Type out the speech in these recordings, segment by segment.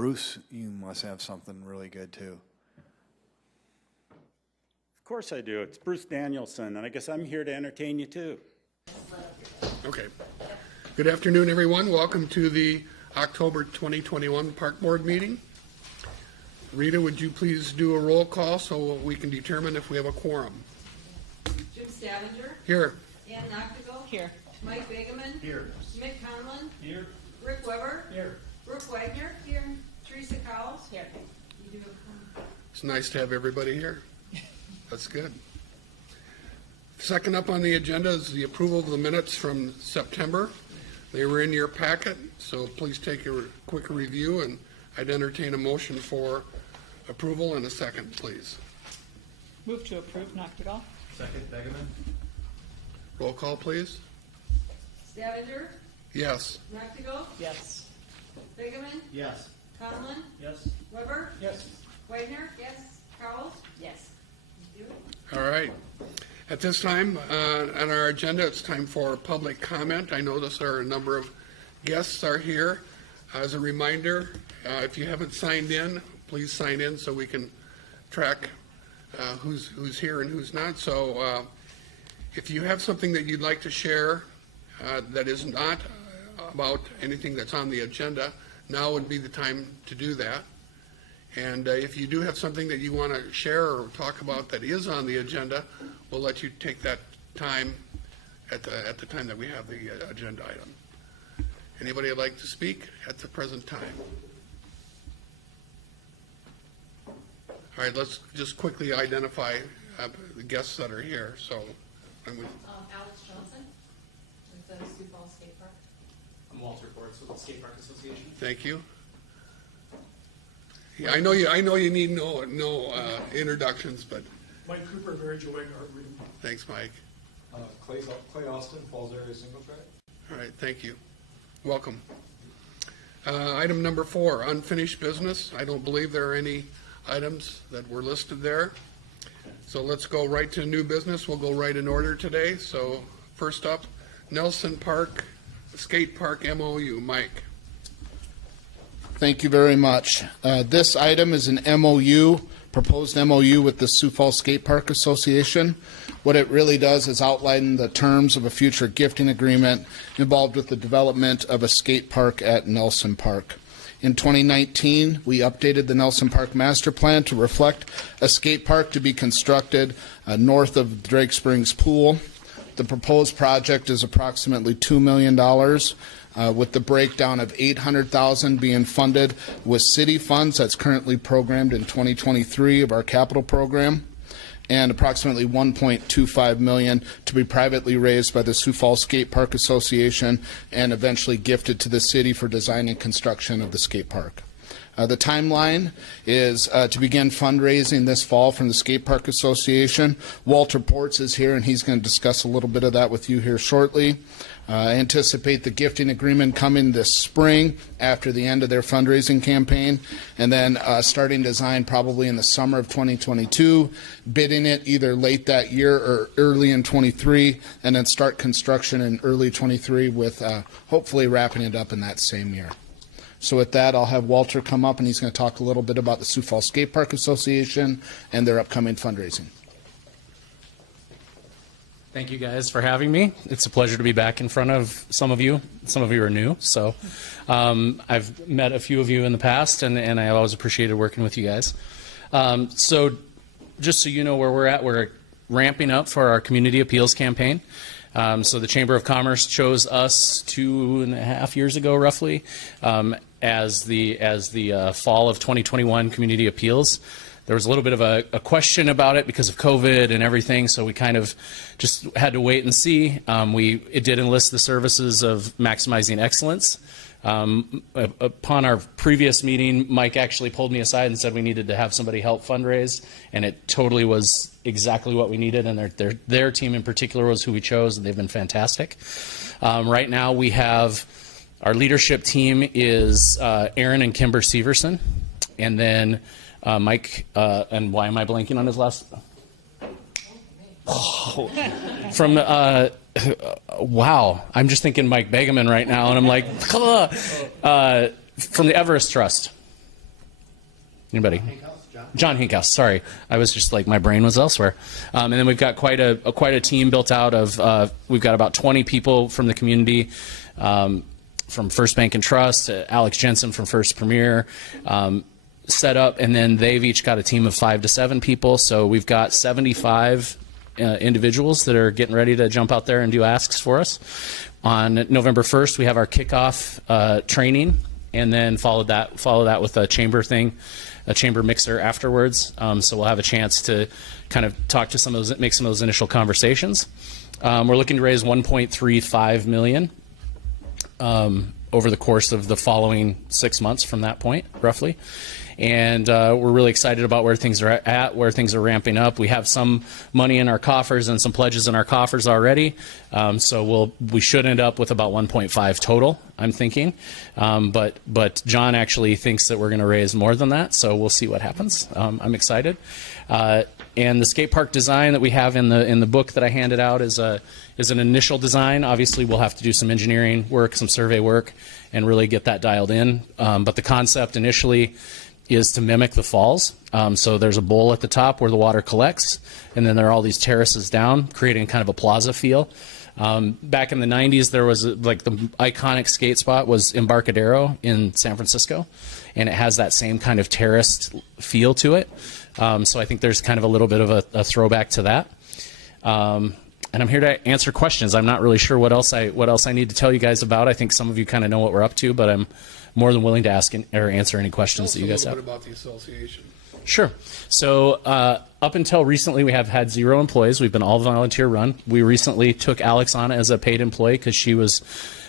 Bruce, you must have something really good too. Of course I do. It's Bruce Danielson, and I guess I'm here to entertain you too. Okay. Good afternoon, everyone. Welcome to the October 2021 Park Board meeting. Rita, would you please do a roll call so we can determine if we have a quorum? Jim Stavanger. Here. Ann Noctigal. Here. Mike Begeman. Here. Mick Conlon. Here. Rick Weber. Here. Brooke Wagner. Here. Teresa Cowles. Here. You do a It's nice to have everybody here. That's good. Second up on the agenda is the approval of the minutes from September. They were in your packet, so please take a quick review, and I'd entertain a motion for approval in a second, please. Move to approve, Noctigal. Second, Begeman. Roll call, please. Stavanger. Yes. Noctigal. Yes. Begeman. Yes. Conlon. Yes. Weber. Yes. Wagner. Yes. Cowles. Yes. You do. All right. At this time on our agenda, it's time for public comment. I notice there are a number of guests are here. As a reminder, if you haven't signed in, please sign in so we can track who's here and who's not. So if you have something that you'd like to share that is not about anything that's on the agenda, now would be the time to do that. And if you do have something that you want to share or talk about that is on the agenda, we'll let you take that time at the time that we have the agenda item. Anybody would like to speak at the present time? All right, let's just quickly identify the guests that are here. So, Alex Johnson with the Sioux Falls Skate Park. I'm Walter Ports with the Skate Park Association. thank you. Yeah, I know you need no introductions, but Mike Cooper, Mary Jo Wagner, Art Reading. thanks, Mike. Clay Austin, Falls Area Single Track. All right, thank you. Welcome. Item number 4, unfinished business. I don't believe there are any items that were listed there. So let's go right to new business. We'll go right in order today. So first up, Nelson Park Skate Park MOU. Mike. Thank you very much. This item is an MOU, proposed MOU with the Sioux Falls Skate Park Association. What it really does is outline the terms of a future gifting agreement involved with the development of a skate park at Nelson Park. In 2019, we updated the Nelson Park Master Plan to reflect a skate park to be constructed north of Drake Springs Pool. The proposed project is approximately $2 million. With the breakdown of $800,000 being funded with city funds that's currently programmed in 2023 of our capital program, and approximately $1.25 million to be privately raised by the Sioux Falls Skate Park Association and eventually gifted to the city for design and construction of the skate park. The timeline is to begin fundraising this fall from the Skate Park Association. Walter Ports is here, and he's going to discuss a little bit of that with you here shortly. I anticipate the gifting agreement coming this spring after the end of their fundraising campaign, and then starting design probably in the summer of 2022, bidding it either late that year or early in 23, and then start construction in early 23 with hopefully wrapping it up in that same year. So with that, I'll have Walter come up, and he's going to talk a little bit about the Sioux Falls Skate Park Association and their upcoming fundraising. Thank you guys for having me. It's a pleasure to be back in front of some of you. Some of you are new, so I've met a few of you in the past, and I always appreciated working with you guys. So just so you know where we're at, we're ramping up for our community appeals campaign. So the Chamber of Commerce chose us 2.5 years ago, roughly, as the fall of 2021 community appeals. There was a little bit of a question about it because of COVID and everything, so we kind of just had to wait and see. It did enlist the services of Maximizing Excellence. Upon our previous meeting, Mike actually pulled me aside and said we needed to have somebody help fundraise, and it totally was exactly what we needed, and their team in particular was who we chose, and they've been fantastic. Right now we have our leadership team is Aaron and Kimber Severson, and then Mike, and why am I blanking on his last? Oh, from wow, I'm just thinking Mike Begeman right now, and I'm like, from the Everest Trust. Anybody? John Hinkhouse, sorry. I was just like, my brain was elsewhere. And then we've got quite a team built out of, we've got about 20 people from the community, from First Bank and Trust, Alex Jensen from First Premier, set up, and then they've each got a team of 5 to 7 people. So we've got 75 individuals that are getting ready to jump out there and do asks for us. On November 1st, we have our kickoff training, and then follow that with a chamber thing, a chamber mixer afterwards. So we'll have a chance to kind of talk to make some of those initial conversations. We're looking to raise $1.35 million over the course of the following 6 months from that point, roughly. And we're really excited about where things are at, where things are ramping up. We have some money in our coffers and some pledges in our coffers already. So we should end up with about 1.5 total, I'm thinking. But John actually thinks that we're going to raise more than that, so we'll see what happens. I'm excited. And the skate park design that we have in the book that I handed out is an initial design. Obviously, we'll have to do some engineering work, some survey work, and really get that dialed in. But the concept initially is to mimic the falls. So there's a bowl at the top where the water collects, and then there are all these terraces down, creating kind of a plaza feel. Back in the 90s, there was like the iconic skate spot was Embarcadero in San Francisco, and it has that same kind of terraced feel to it. So I think there's kind of a little bit of a throwback to that. And I'm here to answer questions. I'm not really sure what else I need to tell you guys about. I think some of you kind of know what we're up to, but I'm more than willing to ask or answer any questions that you guys have. Tell us a little bit about the association. Sure. So up until recently, we have had 0 employees. We've been all volunteer run. We recently took Alex on as a paid employee because she was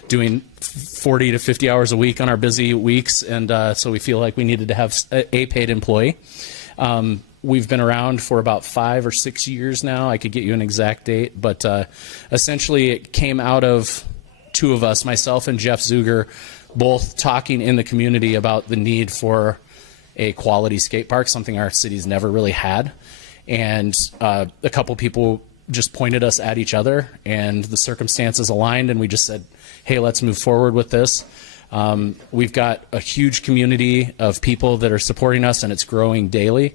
doing 40 to 50 hours a week on our busy weeks, and so we feel like we needed to have a paid employee. We've been around for about 5 or 6 years now. I could get you an exact date, but essentially it came out of 2 of us, myself and Jeff Zuger, both talking in the community about the need for a quality skate park, something our city's never really had. And a couple people just pointed us at each other, and the circumstances aligned, and we just said, hey, let's move forward with this. We've got a huge community of people that are supporting us, and it's growing daily.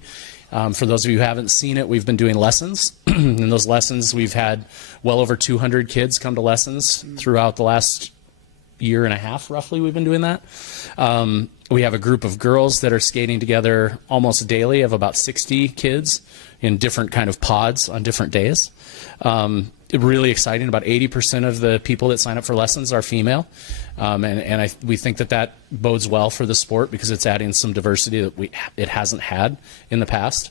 For those of you who haven't seen it, we've been doing lessons. In those lessons, we've had well over 200 kids come to lessons throughout the last year and a half, roughly, we've been doing that. We have a group of girls that are skating together almost daily, of about 60 kids in different kind of pods on different days. Really exciting. About 80% of the people that sign up for lessons are female. We think that bodes well for the sport because it's adding some diversity that it hasn't had in the past.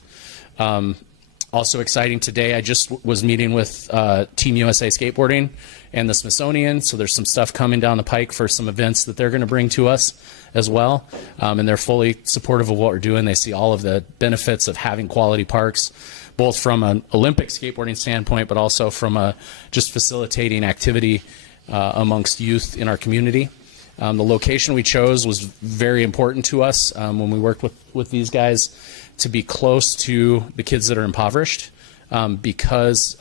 Also exciting today, I just was meeting with Team USA Skateboarding and the Smithsonian, so there's some stuff coming down the pike for some events that they're going to bring to us as well, and they're fully supportive of what we're doing. They see all of the benefits of having quality parks, both from an Olympic skateboarding standpoint, but also from just facilitating activity amongst youth in our community. The location we chose was very important to us when we worked with these guys, to be close to the kids that are impoverished, because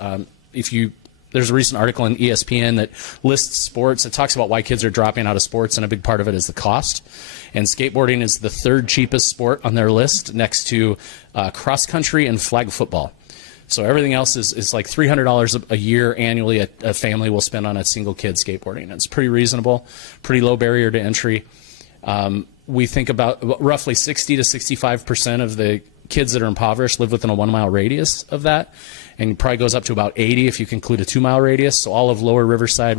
there's a recent article in ESPN that lists sports. It talks about why kids are dropping out of sports, and a big part of it is the cost. And skateboarding is the 3rd cheapest sport on their list, next to cross country and flag football. So everything else is like $300 a year annually a family will spend on a single kid skateboarding. It's pretty reasonable, pretty low barrier to entry. We think about roughly 60 to 65% of the kids that are impoverished live within a 1-mile radius of that, and it probably goes up to about 80 if you can include a 2-mile radius. So all of Lower Riverside,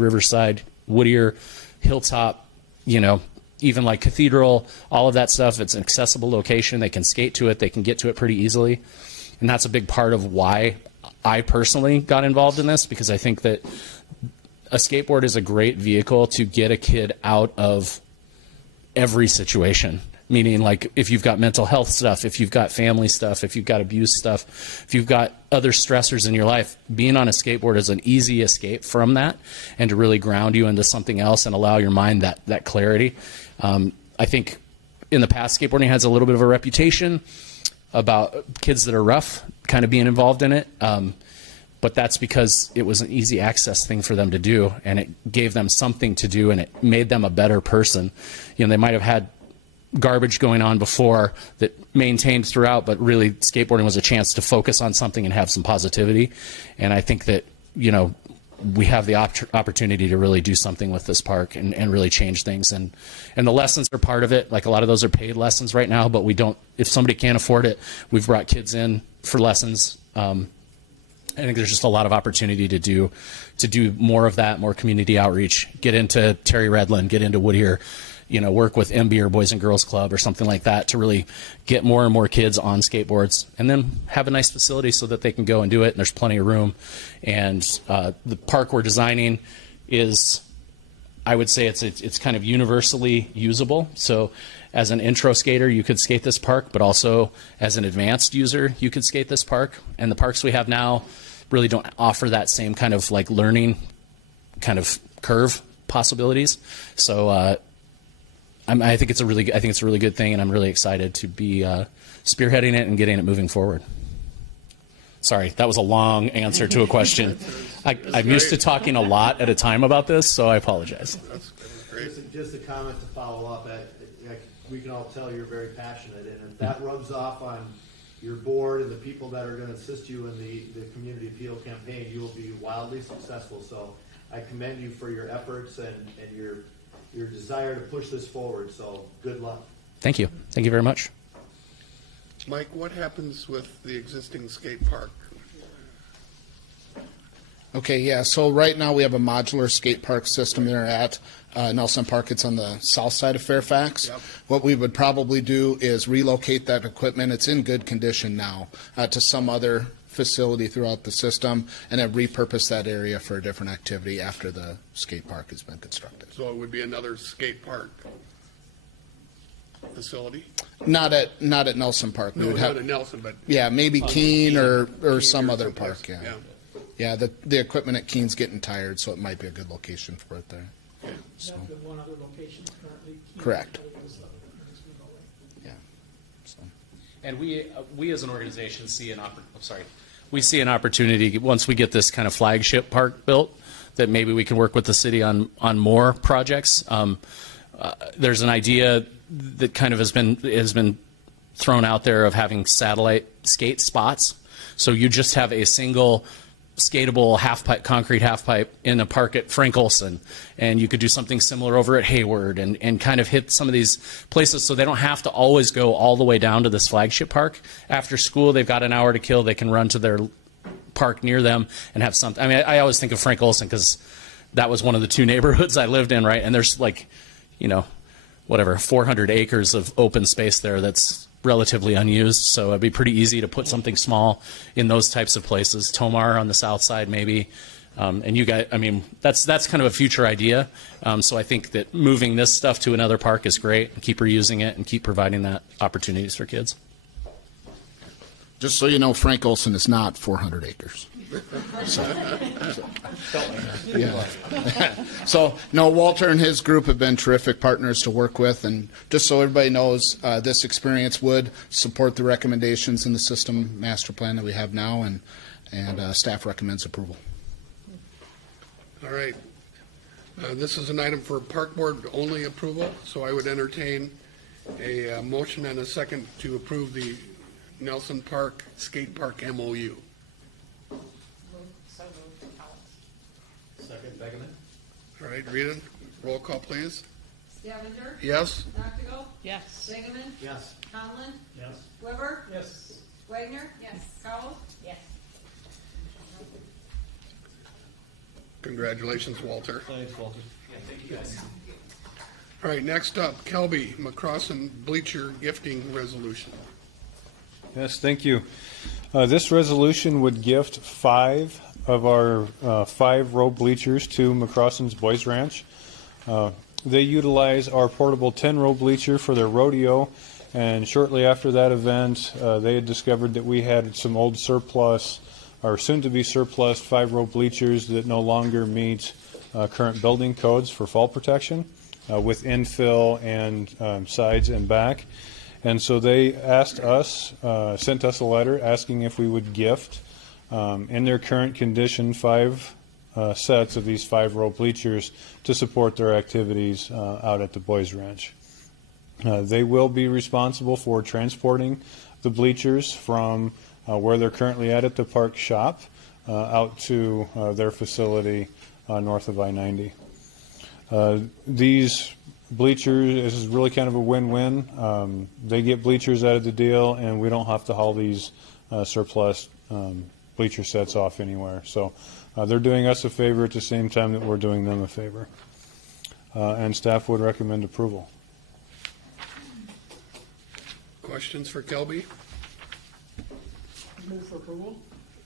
Whittier, Hilltop, even like Cathedral, all of that stuff, it's an accessible location. They can skate to it. They can get to it pretty easily. And that's a big part of why I personally got involved in this, because I think that a skateboard is a great vehicle to get a kid out of every situation. Meaning, like, if you've got mental health stuff, if you've got family stuff, if you've got abuse stuff, if you've got other stressors in your life, being on a skateboard is an easy escape from that, and to really ground you into something else and allow your mind that clarity. I think in the past, skateboarding has a little bit of a reputation about kids that are rough kind of being involved in it. But that's because it was an easy access thing for them to do, and it gave them something to do, and it made them a better person. They might have had garbage going on before that maintained throughout, but really skateboarding was a chance to focus on something and have some positivity. And I think that, you know, we have the opportunity to really do something with this park and really change things. And the lessons are part of it. Like, a lot of those are paid lessons right now, but we don't, if somebody can't afford it, we've brought kids in for lessons. I think there's just a lot of opportunity to do more of that, more community outreach, get into Terry Redland, get into Whittier, you know, work with MB or Boys and Girls Club or something like that to really get more and more kids on skateboards, and then have a nice facility so that they can go and do it, and there's plenty of room. And the park we're designing is, I would say it's kind of universally usable. So as an intro skater, you could skate this park, but also as an advanced user, you could skate this park. And the parks we have now really don't offer that same kind of like learning kind of curve possibilities. So I think it's a really good thing, and I'm really excited to be spearheading it and getting it moving forward. Sorry, that was a long answer to a question. I'm used to talking a lot at a time about this, so I apologize. Just a comment to follow up. We can all tell you're very passionate, and if that rubs off on your board and the people that are going to assist you in the community appeal campaign, you will be wildly successful. So I commend you for your efforts and your desire to push this forward. So good luck. Thank you. Thank you very much. Mike, what happens with the existing skate park? Okay, yeah, so right now we have a modular skate park system there at Nelson Park. It's on the south side of Fairfax. Yep. What we would probably do is relocate that equipment. It's in good condition now to some other facility throughout the system, and then repurpose that area for a different activity after the skate park has been constructed. So it would be another skate park facility? Not at Nelson Park. No, not at Nelson, but... Yeah, maybe Keene or some or other someplace. park, yeah. Yeah, the equipment at Keene's getting tired, so it might be a good location for it there. Okay. So, One other location currently. correct. Yeah. So. And we as an organization see we see an opportunity once we get this kind of flagship park built, that maybe we can work with the city on more projects. There's an idea that kind of has been thrown out there of having satellite skate spots. So you just have a single skatable concrete half pipe in a park at Frank Olson, and you could do something similar over at Hayward and kind of hit some of these places so they don't have to always go all the way down to this flagship park. After school, they've got an hour to kill. They can run to their park near them and have something. I mean, I always think of Frank Olson because that was one of the two neighborhoods I lived in, right? And there's like, 400 acres of open space there that's relatively unused, so it'd be pretty easy to put something small in those types of places. Tomar on the south side, maybe. And you guys, I mean, that's kind of a future idea. So I think that moving this stuff to another park is great, and keep reusing it and keep providing that opportunities for kids. Just so you know, Frank Olson is not 400 acres. So, no, Walter and his group have been terrific partners to work with, and just so everybody knows, this experience would support the recommendations in the system master plan that we have now, and staff recommends approval. All right. This is an item for park board only approval, so I would entertain a motion and a second to approve the Nelson Park Skate Park MOU. Second, Begeman. All right, Rita, roll call, please. Scavenger, Yes? Noctigal, Yes. Bingaman, Yes. Conlon, Yes. Weber, Yes. Wagner. Yes. Cowles. Yes. Congratulations, Walter. Thanks, Walter. Yeah, thank you guys. All right, next up, Kelby, McCrossin Bleacher Gifting Resolution. Yes, thank you. This resolution would gift 5 of our 5-row bleachers to McCrossin's Boys Ranch. They utilize our portable 10-row bleacher for their rodeo, and shortly after that event, they had discovered that we had some old surplus, or soon-to-be surplus 5-row bleachers that no longer meet current building codes for fall protection with infill and sides and back. And so they asked us, sent us a letter asking if we would gift, in their current condition, 5 sets of these 5-row bleachers to support their activities out at the Boys Ranch. They will be responsible for transporting the bleachers from where they're currently at the park shop out to their facility north of I-90. These bleachers, this is really kind of a win-win. They get bleachers out of the deal, and we don't have to haul these surplus bleacher sets off anywhere. So they're doing us a favor at the same time that we're doing them a favor. And staff would recommend approval. Questions for Kelby? Move for approval?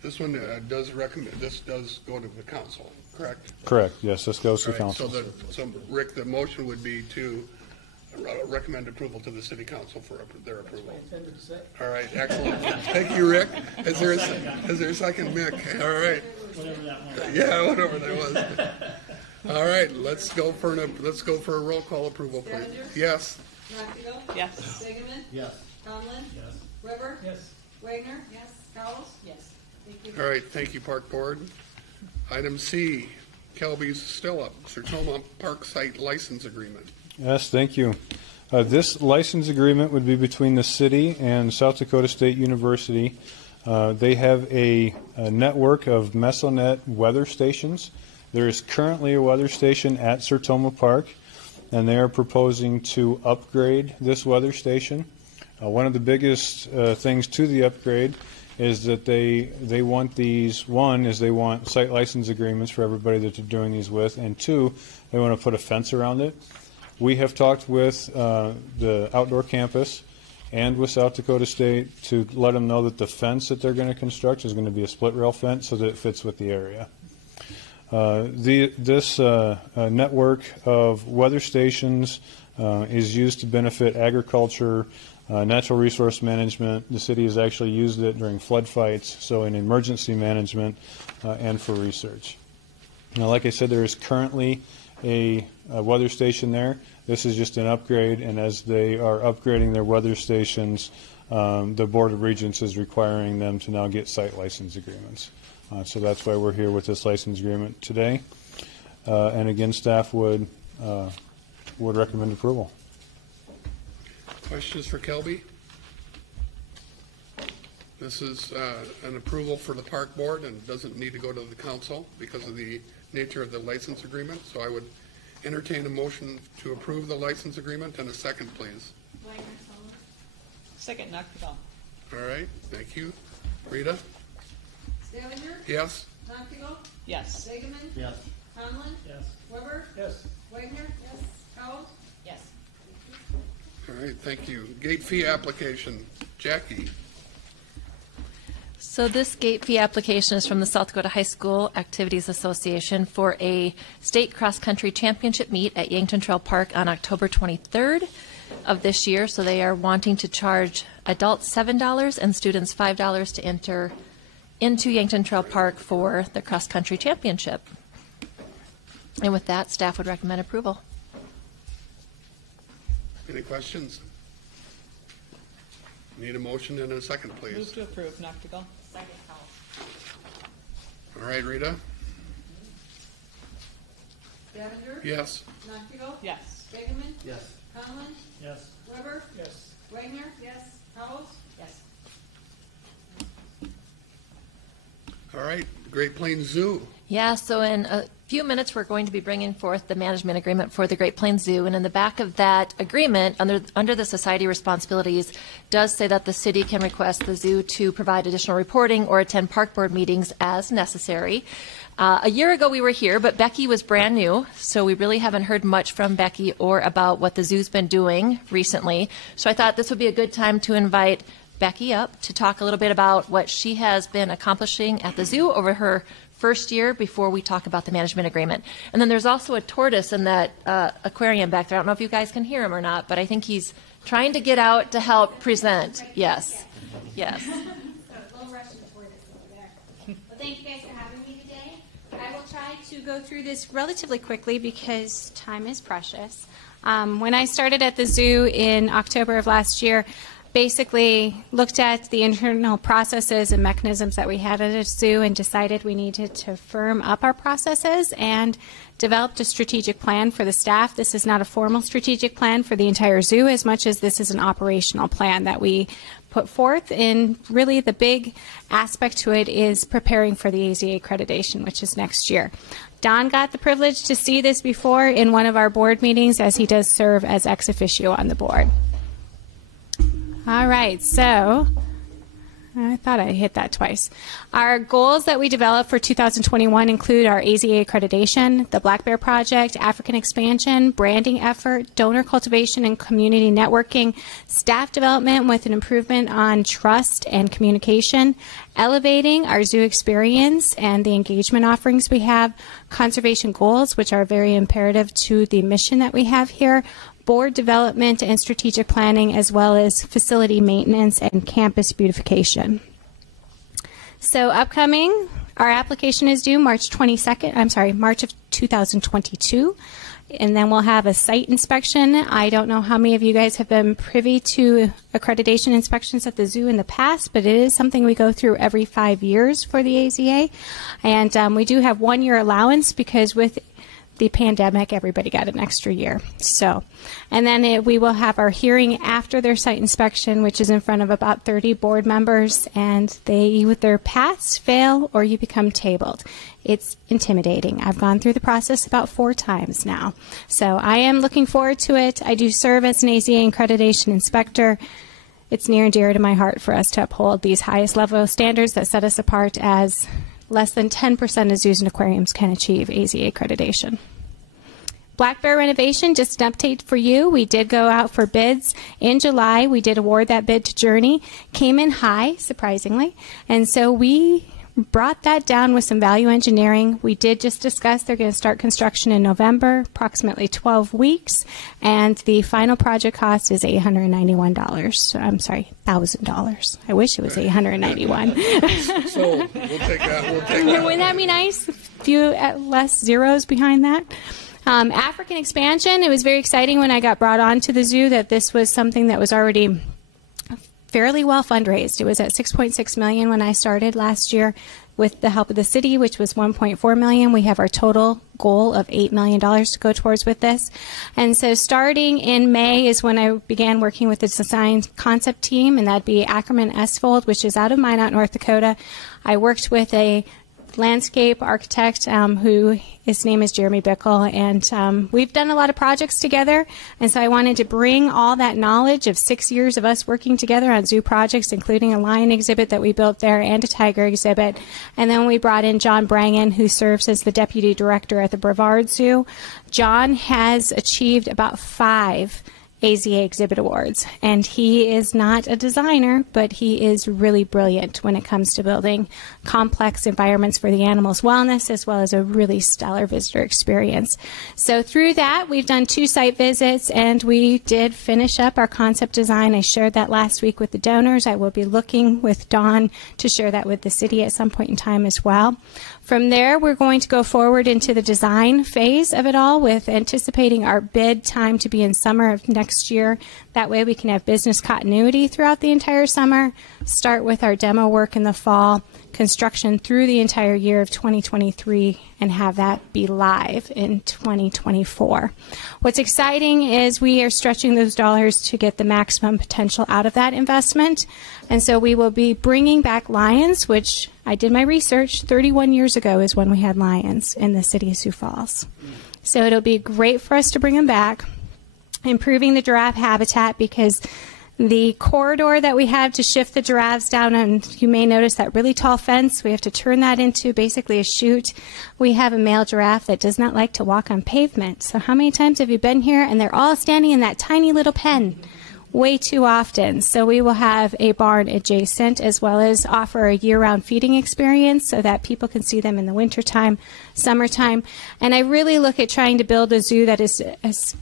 This one does recommend, this does go to the council, correct? Correct, yes, this goes to All right, council. so Rick, the motion would be to recommend approval to the city council for their approval. I intended to say. All right, excellent. Thank you, Rick. Is there a second, Mick? All right. Whatever that was. Yeah, whatever that was. All right, let's go for a roll call approval, please. Challenger? Yes. Naktigal? Yes. Stegeman? Yes. Conlon? Yes. Weber? Yes. Wagner? Yes. Cowles? Yes. Thank you. All right, thank you, Park Board. Item C, Kelby's still up, Sertoma Park Site License Agreement. Yes, thank you. This license agreement would be between the city and South Dakota State University. They have a network of Mesonet weather stations. There is currently a weather station at Sertoma Park, and they are proposing to upgrade this weather station. One of the biggest things to the upgrade is that they want these, one is they want site license agreements for everybody that they're doing these with, and two, they want to put a fence around it. We have talked with the outdoor campus and with South Dakota State to let them know that the fence that they're going to construct is going to be a split rail fence so that it fits with the area. This network of weather stations is used to benefit agriculture, natural resource management. The city has actually used it during flood fights, so in emergency management and for research. Now, like I said, there is currently a weather station there. This is just an upgrade, and as they are upgrading their weather stations, the Board of Regents is requiring them to now get site license agreements. So that's why we're here with this license agreement today. And again, staff would recommend approval. Questions for Kelby? This is an approval for the Park Board and doesn't need to go to the council because of the nature of the license agreement. So I would entertain a motion to approve the license agreement, and a second, please. Wagner, Solomon? Second, Naktigal. All right, thank you. Rita? Stegeman? Yes? Naktigal? Yes. Stegeman? Yes. Conlon? Yes. Weber? Yes. Wagner? Yes. Cowles? Yes. All right, thank you. Gate fee application. Jackie? So this gate fee application is from the South Dakota High School Activities Association for a state cross-country championship meet at Yankton Trail Park on October 23rd of this year. So they are wanting to charge adults $7 and students $5 to enter into Yankton Trail Park for the cross-country championship. And with that, staff would recommend approval. Any questions? Need a motion and a second, please. Move to approve, Naktigal. Second, Cowles. All right, Rita? Stegeman? Yes. Naktigal? Yes. Stegeman? Yes. Conlon? Yes. Weber? Yes. Wagner? Yes. Cowles? Yes. All right, Great Plains Zoo. Yeah, so in a few minutes, we're going to be bringing forth the management agreement for the Great Plains Zoo. And in the back of that agreement, under the society responsibilities, does say that the city can request the zoo to provide additional reporting or attend park board meetings as necessary. A year ago, we were here, but Becky was brand new, so we really haven't heard much from Becky or about what the zoo's been doing recently. So I thought this would be a good time to invite Becky up to talk a little bit about what she has been accomplishing at the zoo over her first year before we talk about the management agreement. And then there's also a tortoise in that aquarium back there. I don't know if you guys can hear him or not, but I think he's trying to get out to help present. Yes. Yes. So a little Russian tortoise over there. Well, thank you guys for having me today. I will try to go through this relatively quickly because time is precious. When I started at the zoo in October of last year, basically looked at the internal processes and mechanisms that we had at a zoo and decided we needed to firm up our processes and developed a strategic plan for the staff. This is not a formal strategic plan for the entire zoo as much as this is an operational plan that we put forth. And really the big aspect to it is preparing for the AZA accreditation, which is next year. Don got the privilege to see this before in one of our board meetings, as he does serve as ex officio on the board. All right, so I thought I hit that twice. Our goals that we developed for 2021 include our AZA accreditation, the Black Bear Project, African expansion, branding effort, donor cultivation and community networking, staff development with an improvement on trust and communication, elevating our zoo experience and the engagement offerings we have, conservation goals, which are very imperative to the mission that we have here, board development and strategic planning, as well as facility maintenance and campus beautification. So upcoming, our application is due March of 2022. And then we'll have a site inspection. I don't know how many of you guys have been privy to accreditation inspections at the zoo in the past, but it is something we go through every 5 years for the AZA. And we do have 1 year allowance because with the pandemic, everybody got an extra year. So, and then we will have our hearing after their site inspection, which is in front of about 30 board members, and they either pass, fail, or you become tabled. It's intimidating. I've gone through the process about 4 times now. So I am looking forward to it. I do serve as an AZA accreditation inspector. It's near and dear to my heart for us to uphold these highest level standards that set us apart, as less than 10% of zoos and aquariums can achieve AZA accreditation. Black Bear renovation, just an update for you. We did go out for bids in July. We did award that bid to Journey. Came in high, surprisingly. And so we brought that down with some value engineering. We did just discuss they're going to start construction in November, approximately 12 weeks. And the final project cost is $891. I'm sorry, $1,000. I wish it was $891. So we'll take that. We'll take that. Wouldn't that be nice? A few less zeros behind that. African expansion, it was very exciting when I got brought on to the zoo that this was something that was already fairly well fundraised. It was at $6.6 million when I started last year with the help of the city, which was $1.4 million. We have our total goal of $8 million to go towards with this. And so starting in May is when I began working with the design concept team, and that'd be Ackerman Esfold, which is out of Minot, North Dakota. I worked with a landscape architect who his name is Jeremy Bickle, and we've done a lot of projects together, and so I wanted to bring all that knowledge of 6 years of us working together on zoo projects, including a lion exhibit that we built there and a tiger exhibit. And then we brought in John Brangan, who serves as the deputy director at the Brevard Zoo. John has achieved about 5 AZA exhibit awards, and he is not a designer, but he is really brilliant when it comes to building complex environments for the animals' wellness, as well as a really stellar visitor experience. So through that, we've done 2 site visits, and we did finish up our concept design. I shared that last week with the donors. I will be looking with Dawn to share that with the city at some point in time as well. From there, we're going to go forward into the design phase of it all, with anticipating our bid time to be in summer of next year. That way we can have business continuity throughout the entire summer, start with our demo work in the fall, construction through the entire year of 2023, and have that be live in 2024. What's exciting is we are stretching those dollars to get the maximum potential out of that investment. And so we will be bringing back lions, which I did my research, 31 years ago is when we had lions in the city of Sioux Falls. So it'll be great for us to bring them back, improving the giraffe habitat, because the corridor that we have to shift the giraffes down, and you may notice that really tall fence, we have to turn that into basically a chute. We have a male giraffe that does not like to walk on pavement. So how many times have you been here and they're all standing in that tiny little pen? Way too often. So we will have a barn adjacent, as well as offer a year-round feeding experience so that people can see them in the wintertime, summertime. And I really look at trying to build a zoo that is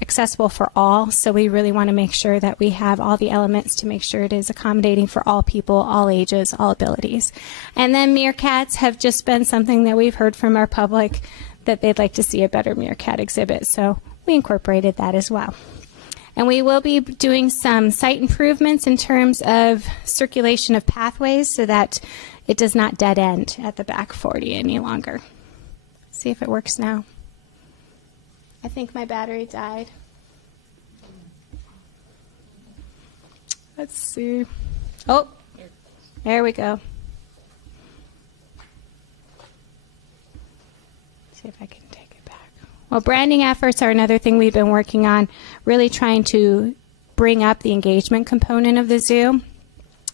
accessible for all. So we really want to make sure that we have all the elements to make sure it is accommodating for all people, all ages, all abilities. And then meerkats have just been something that we've heard from our public that they'd like to see a better meerkat exhibit. So we incorporated that as well. And we will be doing some site improvements in terms of circulation of pathways so that it does not dead end at the back 40 any longer. See if it works now. I think my battery died. Let's see. Oh, there we go. See if I can take it back. Well, branding efforts are another thing we've been working on, really trying to bring up the engagement component of the zoo.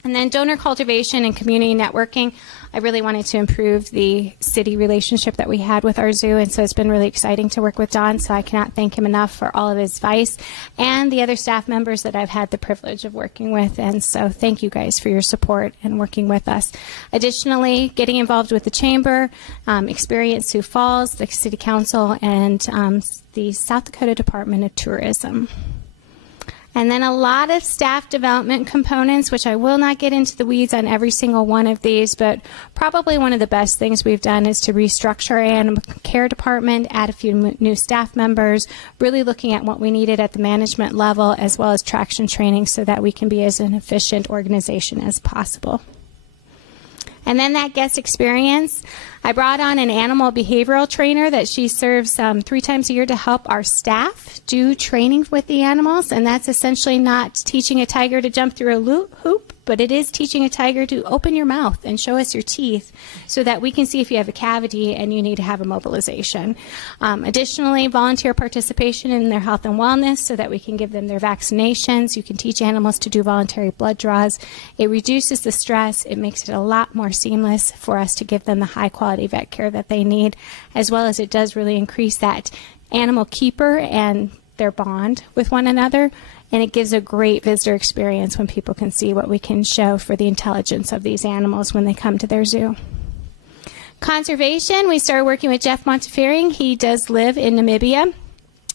And then donor cultivation and community networking. I really wanted to improve the city relationship that we had with our zoo, and so it's been really exciting to work with Don, so I cannot thank him enough for all of his advice and the other staff members that I've had the privilege of working with, and so thank you guys for your support and working with us. Additionally, getting involved with the Chamber, Experience Sioux Falls, the City Council, and the South Dakota Department of Tourism. And then a lot of staff development components, which I will not get into the weeds on every single one of these, but probably one of the best things we've done is to restructure our animal care department, add a few new staff members, really looking at what we needed at the management level, as well as traction training so that we can be as an efficient organization as possible. And then that guest experience, I brought on an animal behavioral trainer that she serves 3 times a year to help our staff do training with the animals. And that's essentially not teaching a tiger to jump through a hoop, but it is teaching a tiger to open your mouth and show us your teeth so that we can see if you have a cavity and you need to have a mobilization. Additionally, volunteer participation in their health and wellness so that we can give them their vaccinations. You can teach animals to do voluntary blood draws. It reduces the stress. It makes it a lot more seamless for us to give them the high quality vet care that they need, as well as it does really increase that animal keeper and their bond with one another. And it gives a great visitor experience when people can see what we can show for the intelligence of these animals when they come to their zoo. Conservation, we started working with Jeff Montefiore. He does live in Namibia,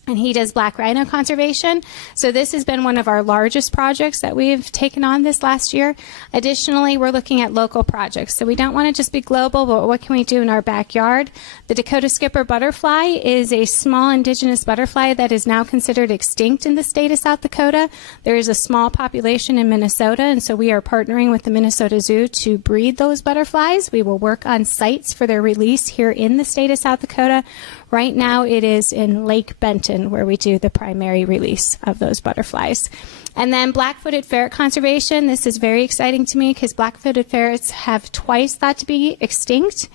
and he does black rhino conservation. So this has been one of our largest projects that we've taken on this last year. Additionally, we're looking at local projects. So we don't want to just be global, but what can we do in our backyard? The Dakota skipper butterfly is a small indigenous butterfly that is now considered extinct in the state of South Dakota. There is a small population in Minnesota, and so we are partnering with the Minnesota Zoo to breed those butterflies. We will work on sites for their release here in the state of South Dakota. Right now it is in Lake Benton where we do the primary release of those butterflies. And then black-footed ferret conservation. This is very exciting to me because black-footed ferrets have twice thought to be extinct.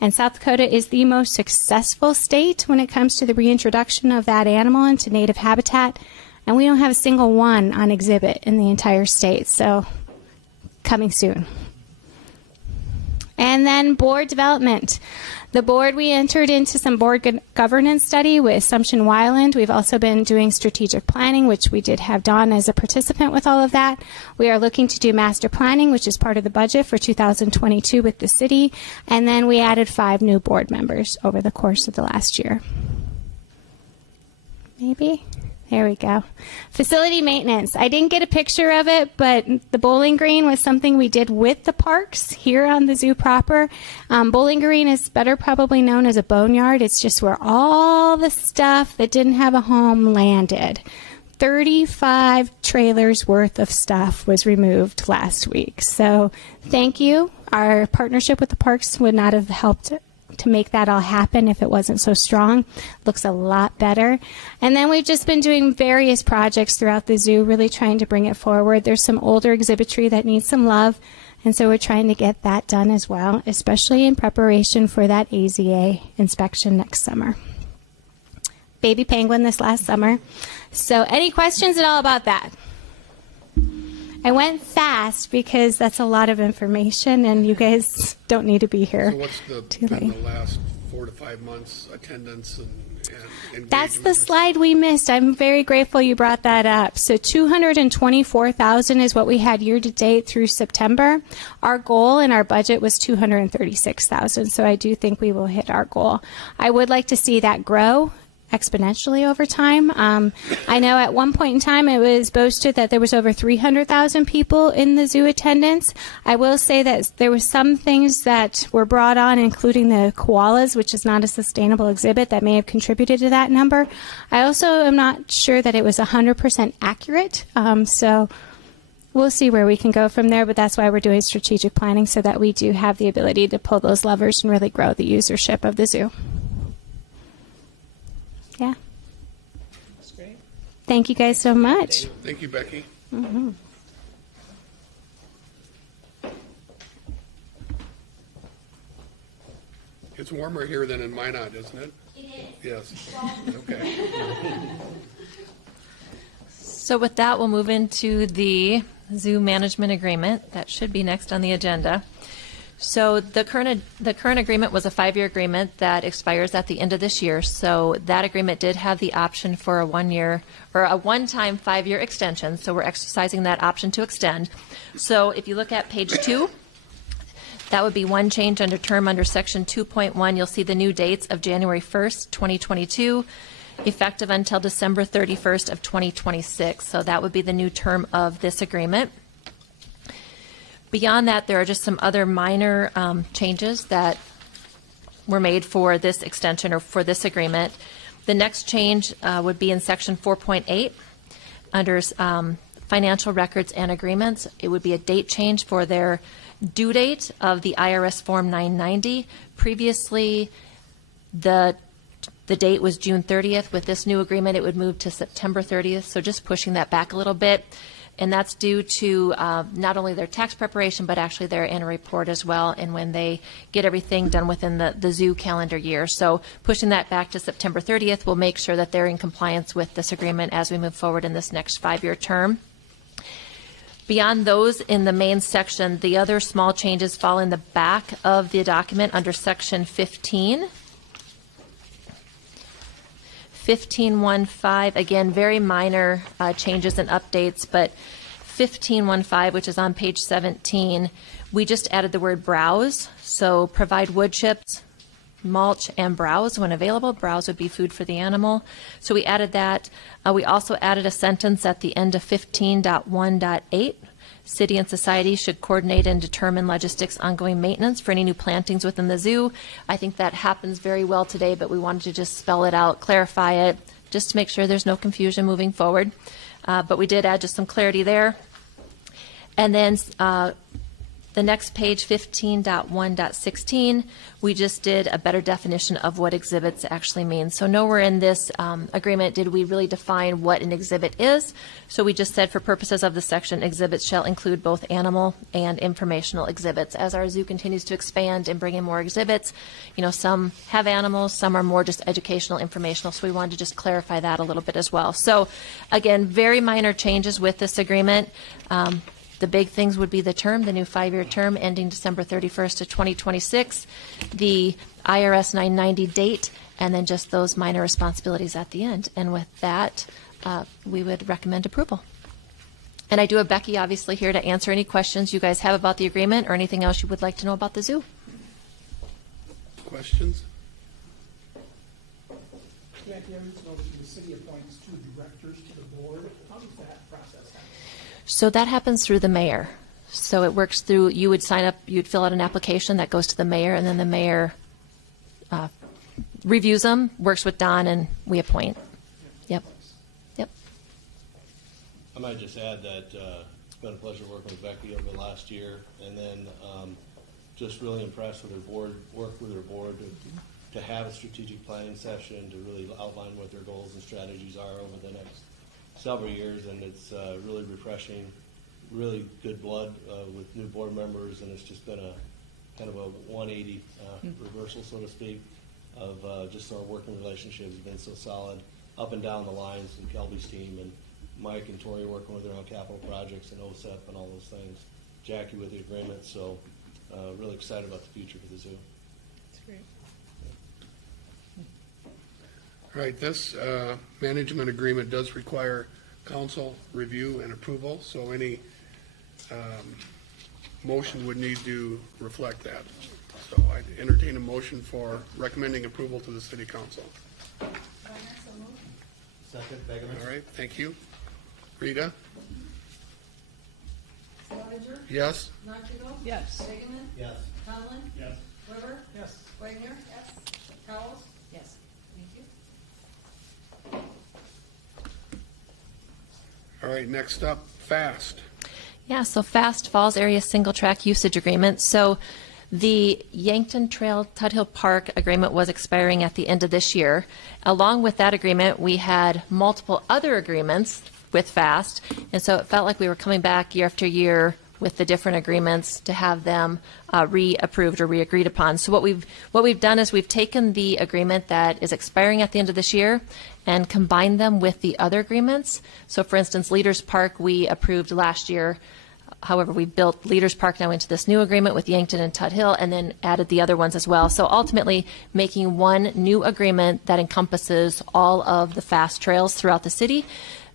And South Dakota is the most successful state when it comes to the reintroduction of that animal into native habitat. And we don't have a single one on exhibit in the entire state. So coming soon. And then board development. The board, we entered into some board governance study with Assumption Weiland. We've also been doing strategic planning, which we did have Dawn as a participant with all of that. We are looking to do master planning, which is part of the budget for 2022 with the city. And then we added 5 new board members over the course of the last year. Maybe? There we go. Facility maintenance. I didn't get a picture of it, but the Bowling Green was something we did with the parks here on the zoo proper. Bowling Green is better probably known as a boneyard. It's just where all the stuff that didn't have a home landed. 35 trailers worth of stuff was removed last week. So thank you. Our partnership with the parks would not have helped to make that all happen if it wasn't so strong. Looks a lot better. And then we've just been doing various projects throughout the zoo, really trying to bring it forward. There's some older exhibitry that needs some love, and so we're trying to get that done as well, especially in preparation for that AZA inspection next summer. Baby penguin this last summer. So any questions at all about that? I went fast because that's a lot of information, and you guys don't need to be here. So what's been the last 4 to 5 months attendance and engagement? That's the slide we missed. I'm very grateful you brought that up. So 224,000 is what we had year to date through September. Our goal in our budget was 236,000, so I do think we will hit our goal. I would like to see that grow exponentially over time. I know at one point in time it was boasted that there was over 300,000 people in the zoo attendance. I will say that there were some things that were brought on, including the koalas, which is not a sustainable exhibit, that may have contributed to that number. I also am not sure that it was 100% accurate. So we'll see where we can go from there, but that's why we're doing strategic planning, so that we do have the ability to pull those levers and really grow the usership of the zoo. Yeah. That's great. Thank you guys so much. Thank you, Becky. Mm-hmm. It's warmer here than in Minot, isn't it? It is. Yes. Okay. So with that, we'll move into the zoo management agreement. That should be next on the agenda. So the current agreement was a 5-year agreement that expires at the end of this year. So that agreement did have the option for a 1-year or a one-time 5-year extension. So we're exercising that option to extend. So if you look at page 2, that would be one change under term under section 2.1. You'll see the new dates of January 1st, 2022, effective until December 31st of 2026. So that would be the new term of this agreement. Beyond that, there are just some other minor changes that were made for this extension or for this agreement. The next change would be in section 4.8 under financial records and agreements. It would be a date change for their due date of the IRS Form 990. Previously, the date was June 30th. With this new agreement, it would move to September 30th, so just pushing that back a little bit. And that's due to not only their tax preparation, but actually their annual report as well, and when they get everything done within the zoo calendar year. So pushing that back to September 30th will make sure that they're in compliance with this agreement as we move forward in this next 5-year term. Beyond those in the main section, the other small changes fall in the back of the document under section 15. 15.15, again, very minor changes and updates, but 15.15, which is on page 17, we just added the word browse. So provide wood chips, mulch, and browse when available. Browse would be food for the animal. So we added that. We also added a sentence at the end of 15.1.8. City and society should coordinate and determine logistics ongoing maintenance for any new plantings within the zoo. I think that happens very well today, but we wanted to just spell it out, clarify it, just to make sure there's no confusion moving forward. But we did add just some clarity there. And then the next page, 15.1.16, we just did a better definition of what exhibits actually mean. So nowhere in this agreement did we really define what an exhibit is. So we just said for purposes of the section, exhibits shall include both animal and informational exhibits. As our zoo continues to expand and bring in more exhibits, you know, some have animals, some are more just educational, informational. So we wanted to just clarify that a little bit as well. So again, very minor changes with this agreement. The big things would be the term, the new 5-year term ending December 31st of 2026, the IRS 990 date, and then just those minor responsibilities at the end. And with that, we would recommend approval. And I do have Becky obviously here to answer any questions you guys have about the agreement or anything else you would like to know about the zoo. Questions? Jackie, I need to know that the city appoints 2 directors to the board. How does that process happen? So that happens through the mayor. So it works through, you would sign up, you'd fill out an application that goes to the mayor, and then the mayor reviews them, works with Don, and we appoint. Yep. Yep. I might just add that it's been a pleasure working with Becky over the last year, and then just really impressed with her board, work with her board to have a strategic planning session to really outline what their goals and strategies are over the next several years, and it's really refreshing, really good blood with new board members, and it's just been a kind of a 180 reversal, so to speak, of just our working relationships has been so solid up and down the lines, and Kelby's team, and Mike and Tori working with her on capital projects and OSEP and all those things, Jackie with the agreement, so really excited about the future for the zoo. That's great. All right, this management agreement does require council review and approval, so any motion would need to reflect that. So I entertain a motion for recommending approval to the city council. Reiner, Second, Begeman. All right, thank you. Rita? Clevenger. Yes? Nachtigal. Yes. Hageman. Yes. Conlon. Yes. Weber. Yes. Wagner. Yes. Powles. Yes. Thank you. All right, next up, FAST. Yeah, so Fast Falls Area Single Track Usage Agreement. So the Yankton Trail Tuthill Park agreement was expiring at the end of this year. Along with that agreement, we had multiple other agreements with Fast, and so it felt like we were coming back year after year with the different agreements to have them re-approved or re-agreed upon. So what we've done is we've taken the agreement that is expiring at the end of this year and combined them with the other agreements. So for instance, Leaders Park we approved last year. However, we built Leaders Park now into this new agreement with Yankton and Tuthill, and then added the other ones as well. So ultimately making one new agreement that encompasses all of the fast trails throughout the city.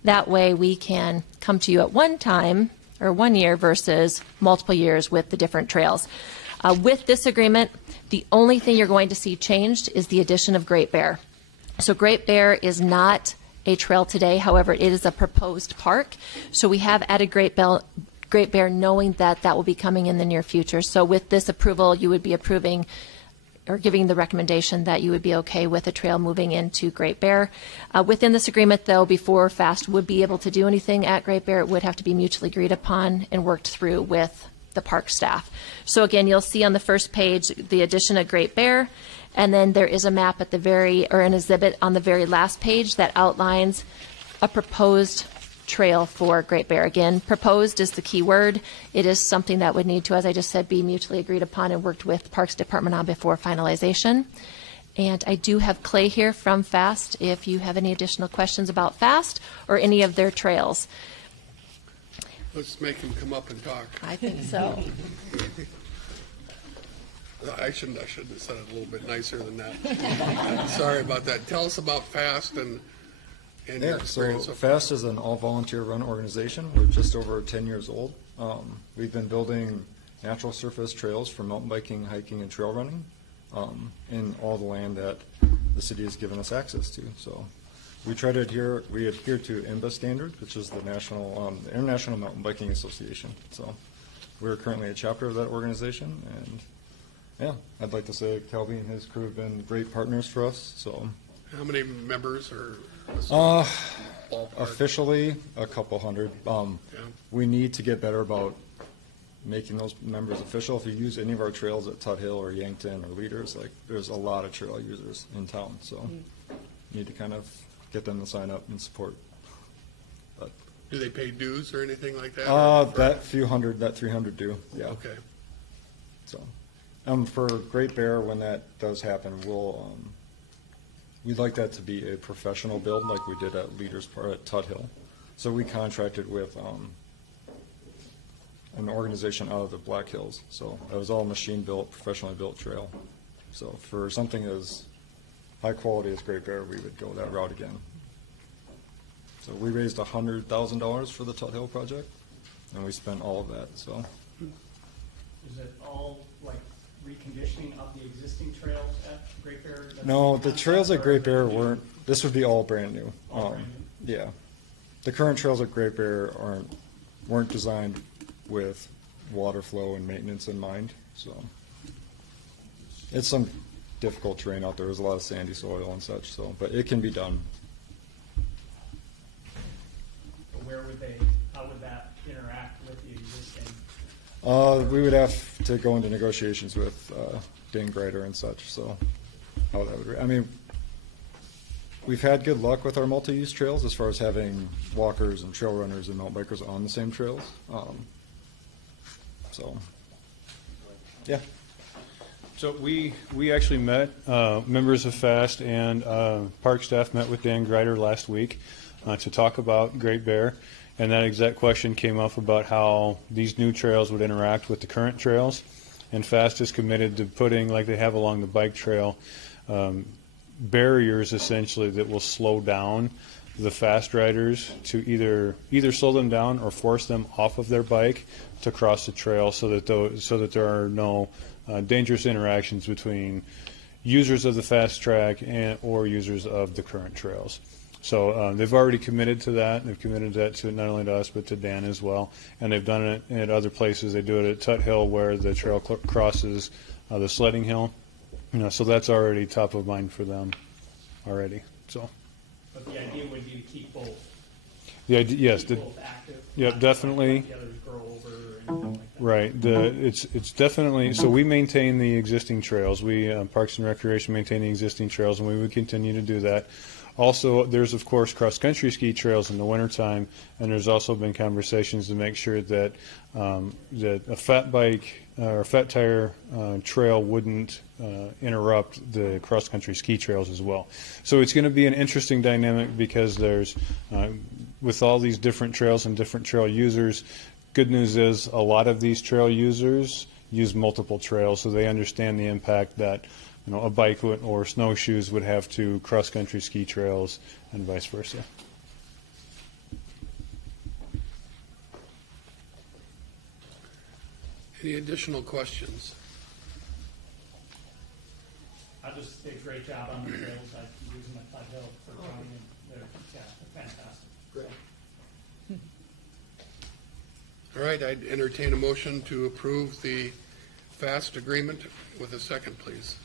That way we can come to you at one time or 1 year versus multiple years with the different trails. With this agreement, the only thing you're going to see changed is the addition of Great Bear. So Great Bear is not a trail today, however, it is a proposed park. So we have added Great Bear knowing that that will be coming in the near future. So with this approval, you would be approving or giving the recommendation that you would be okay with a trail moving into Great Bear. Within this agreement, though, before FAST would be able to do anything at Great Bear, it would have to be mutually agreed upon and worked through with the park staff. So again, you'll see on the first page the addition of Great Bear, and then there is a map at the or an exhibit on the very last page that outlines a proposed trail for Great Bear. Again, proposed is the key word. It is something that would need to, as I just said, be mutually agreed upon and worked with Parks Department on before finalization. And I do have Clay here from FAST if you have any additional questions about FAST or any of their trails. Let's make him come up and talk. I think so. I shouldn't have said it a little bit nicer than that. Sorry about that. Tell us about FAST and your Yeah, so experience. FAST is an all-volunteer run organization. We're just over 10 years old. We've been building natural surface trails for mountain biking, hiking, and trail running in all the land that the city has given us access to. So we try to adhere to IMBA standards, which is the International Mountain Biking Association. So we're currently a chapter of that organization, and yeah, I'd like to say Calvi and his crew have been great partners for us. So How many members are? Officially, a couple hundred. We need to get better about making those members official. If you use any of our trails at Tuthill or Yankton or Leaders, like there's a lot of trail users in town, so need to kind of get them to sign up and support. But Do they pay dues or anything like that? that 300 do. Yeah. Okay. So, for Great Bear, when that does happen, we'd like that to be a professional build like we did at Leaders Park at Tuthill. So we contracted with an organization out of the Black Hills. So it was all machine built, professionally built trail. So for something as high quality as Great Bear, we would go that route again. So we raised $100,000 for the Tuthill project, and we spent all of that. So Is it all like reconditioning of the existing trails at Great Bear? no, the trails at Great Bear weren't. This would be all brand new. Yeah, the current trails at Great Bear weren't designed with water flow and maintenance in mind. So it's some difficult terrain out there. There's a lot of sandy soil and such. So, but it can be done. How would that interact with the existing? We would have to go into negotiations with Dan Greider and such. So how that would. I mean, we've had good luck with our multi-use trails as far as having walkers and trail runners and mountain bikers on the same trails. So, yeah. So we actually met, members of FAST and park staff met with Dan Greider last week to talk about Great Bear, and that exact question came up about how these new trails would interact with the current trails, and FAST is committed to putting, like they have along the bike trail, barriers essentially that will slow down the fast riders to either slow them down or force them off of their bike to cross the trail, so that there are no dangerous interactions between users of the fast track or users of the current trails. So they've already committed to that. They've committed that to not only to us but to Dan as well. And they've done it at other places. They do it at Tut Hill where the trail crosses the sledding hill. So that's already top of mind for them already. So. But the idea would be to keep both. The idea, yes. Keep both active. Yep, definitely. Let the others grow over or anything like that. Right. It's definitely, so we maintain the existing trails. We, Parks and Recreation, maintain the existing trails, and we would continue to do that. Also, there's, of course, cross-country ski trails in the wintertime, and there's also been conversations to make sure that that a fat bike or a fat tire trail wouldn't interrupt the cross-country ski trails as well. So it's going to be an interesting dynamic because there's, with all these different trails and different trail users, good news is a lot of these trail users use multiple trails, so they understand the impact that a bike or snowshoes would have to cross-country ski trails and vice versa. Any additional questions? I just did a great job on the trails. I use them at Tut Hill for county, and they're fantastic. Great. All right, I'd entertain a motion to approve the FAST agreement with a second, please.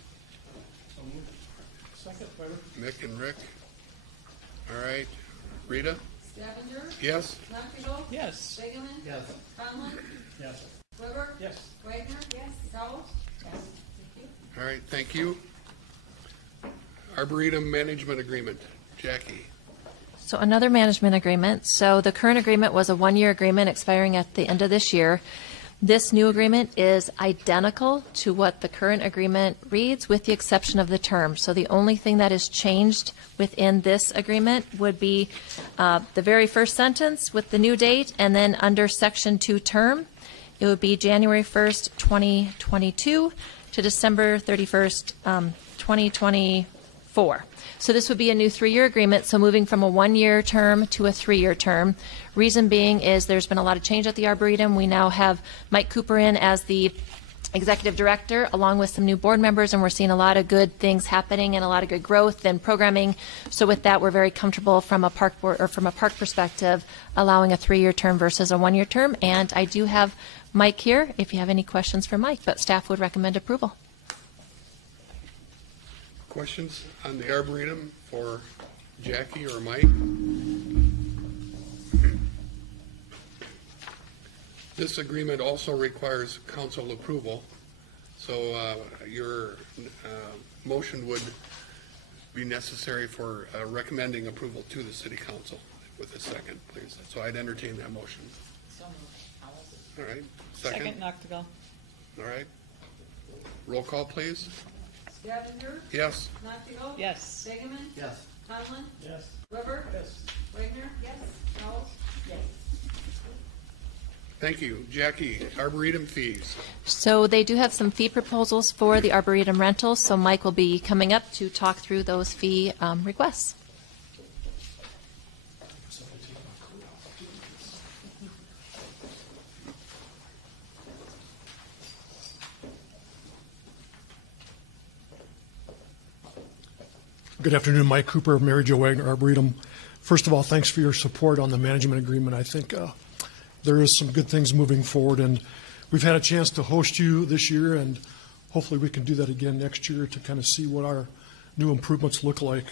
Second, Mick and Rick. All right, Rita? Stavanger? Yes? Noctigal? Yes. Begeman? Yes. Conlon? yes. Weber? Yes. Wagner? Yes. Powell? Yes. Thank you. All right, thank you. Arboretum Management Agreement. Jackie? So another management agreement. So the current agreement was a one-year agreement expiring at the end of this year. This new agreement is identical to what the current agreement reads, with the exception of the term. So the only thing that is changed within this agreement would be the very first sentence with the new date, and then under Section 2 term, it would be January 1st, 2022 to December 31st, 2024. So this would be a new 3-year agreement, so moving from a 1-year term to a 3-year term. Reason being is there's been a lot of change at the Arboretum. We now have Mike Cooper in as the executive director, along with some new board members, and we're seeing a lot of good things happening and a lot of good growth and programming. So with that, we're very comfortable from a park board or from a park perspective, allowing a 3-year term versus a 1-year term. And I do have Mike here if you have any questions for Mike, but staff would recommend approval. Questions on the Arboretum for Jackie or Mike? This agreement also requires council approval, so your motion would be necessary for recommending approval to the city council with a second, please. So I'd entertain that motion. So moved. All right, second? Noctigal. All right. Roll call, please. Stavanger? Yes. Noctigal? Yes. Begeman? Yes. Conlon? Yes. Weber? Yes. Wagner? Yes. Powell? Yes. Thank you. Jackie, Arboretum fees. So they do have some fee proposals for the Arboretum rentals, so Mike will be coming up to talk through those fee requests. Good afternoon, Mike Cooper, Mary Jo Wagner, Arboretum. First of all, thanks for your support on the management agreement. I think there is some good things moving forward, and we've had a chance to host you this year, and hopefully we can do that again next year to kind of see what our new improvements look like.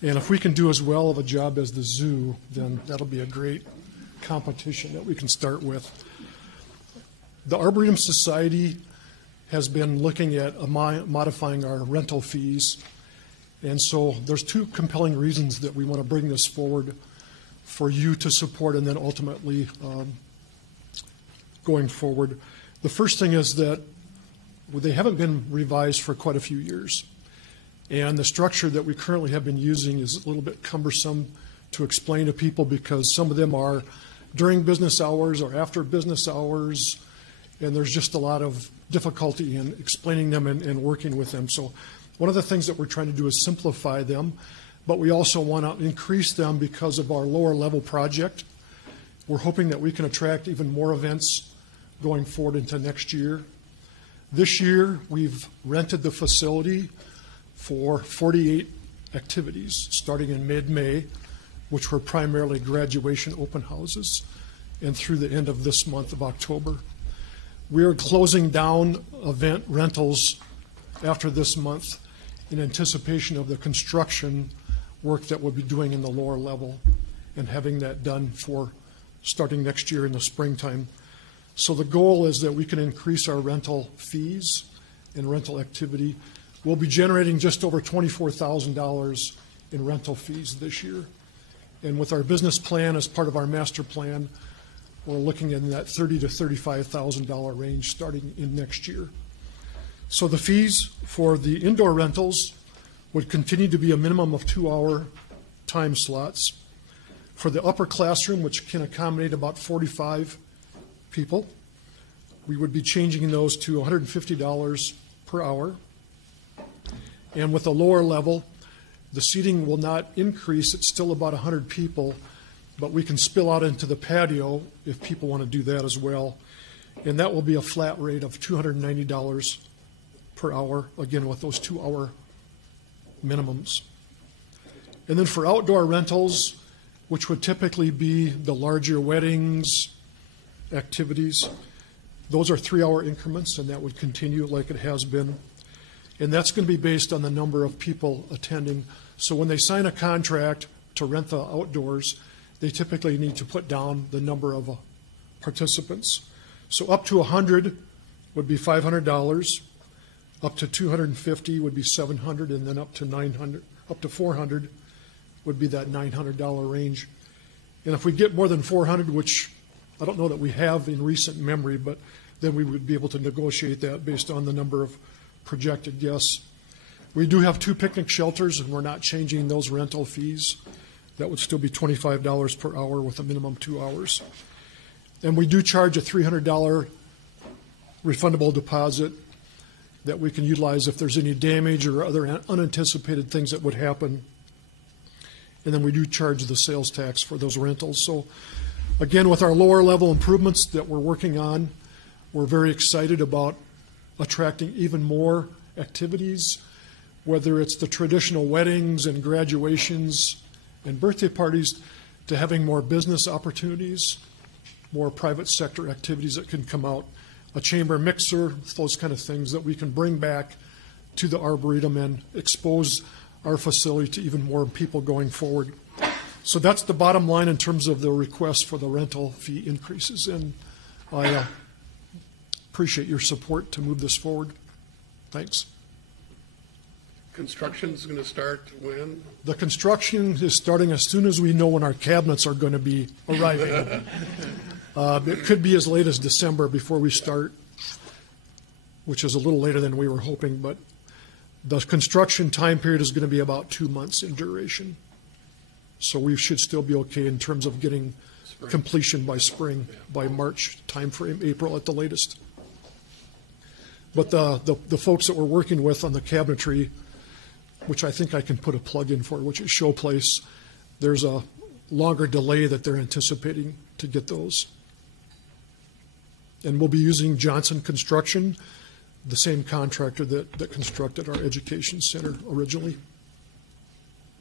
And if we can do as well of a job as the zoo, then that'll be a great competition that we can start with. The Arboretum Society has been looking at modifying our rental fees. And so there's two compelling reasons that we want to bring this forward for you to support and then ultimately going forward. The first thing is that they haven't been revised for quite a few years. And the structure that we currently have been using is a little bit cumbersome to explain to people because some of them are during business hours or after business hours, and there's just a lot of difficulty in explaining them and working with them. So one of the things that we're trying to do is simplify them, but we also want to increase them because of our lower level project. We're hoping that we can attract even more events going forward into next year. This year, we've rented the facility for 48 activities starting in mid-May. which were primarily graduation open houses, and through the end of this month of October. We are closing down event rentals after this month in anticipation of the construction work that we'll be doing in the lower level and having that done for starting next year in the springtime. So the goal is that we can increase our rental fees and rental activity. We'll be generating just over $24,000 in rental fees this year. And with our business plan as part of our master plan, we're looking in that $30,000 to $35,000 range starting in next year. So the fees for the indoor rentals would continue to be a minimum of 2-hour time slots. For the upper classroom, which can accommodate about 45 people, we would be changing those to $150 per hour. And with the lower level, the seating will not increase. It's still about 100 people, but we can spill out into the patio if people want to do that as well. And that will be a flat rate of $290 per hour, again with those 2-hour minimums. And then for outdoor rentals, which would typically be the larger weddings, activities, those are 3-hour increments, and that would continue like it has been. And that's going to be based on the number of people attending. So when they sign a contract to rent the outdoors, they typically need to put down the number of participants. So up to 100 would be $500, up to 250 would be $700, and then up to 900, up to 400 would be that $900 range. And if we get more than 400, which I don't know that we have in recent memory, but then we would be able to negotiate that based on the number of projected guests. We do have 2 picnic shelters, and we're not changing those rental fees. That would still be $25 per hour with a minimum 2 hours. And we do charge a $300 refundable deposit that we can utilize if there's any damage or other unanticipated things that would happen. And then we do charge the sales tax for those rentals. So again, with our lower level improvements that we're working on, we're very excited about attracting even more activities, whether it's the traditional weddings and graduations and birthday parties, to having more business opportunities, more private sector activities that can come out, a chamber mixer, those kind of things that we can bring back to the Arboretum and expose our facility to even more people going forward. So that's the bottom line in terms of the request for the rental fee increases. And I appreciate your support to move this forward. Thanks. Construction's going to start when? The construction is starting as soon as we know when our cabinets are going to be arriving. It could be as late as December before we start, which is a little later than we were hoping, but the construction time period is going to be about 2 months in duration. So we should still be okay in terms of getting completion by spring, by March timeframe, April at the latest. But the folks that we're working with on the cabinetry, which I think I can put a plug in for, which is Showplace, there's a longer delay that they're anticipating to get those. And we'll be using Johnson Construction, the same contractor that constructed our education center originally.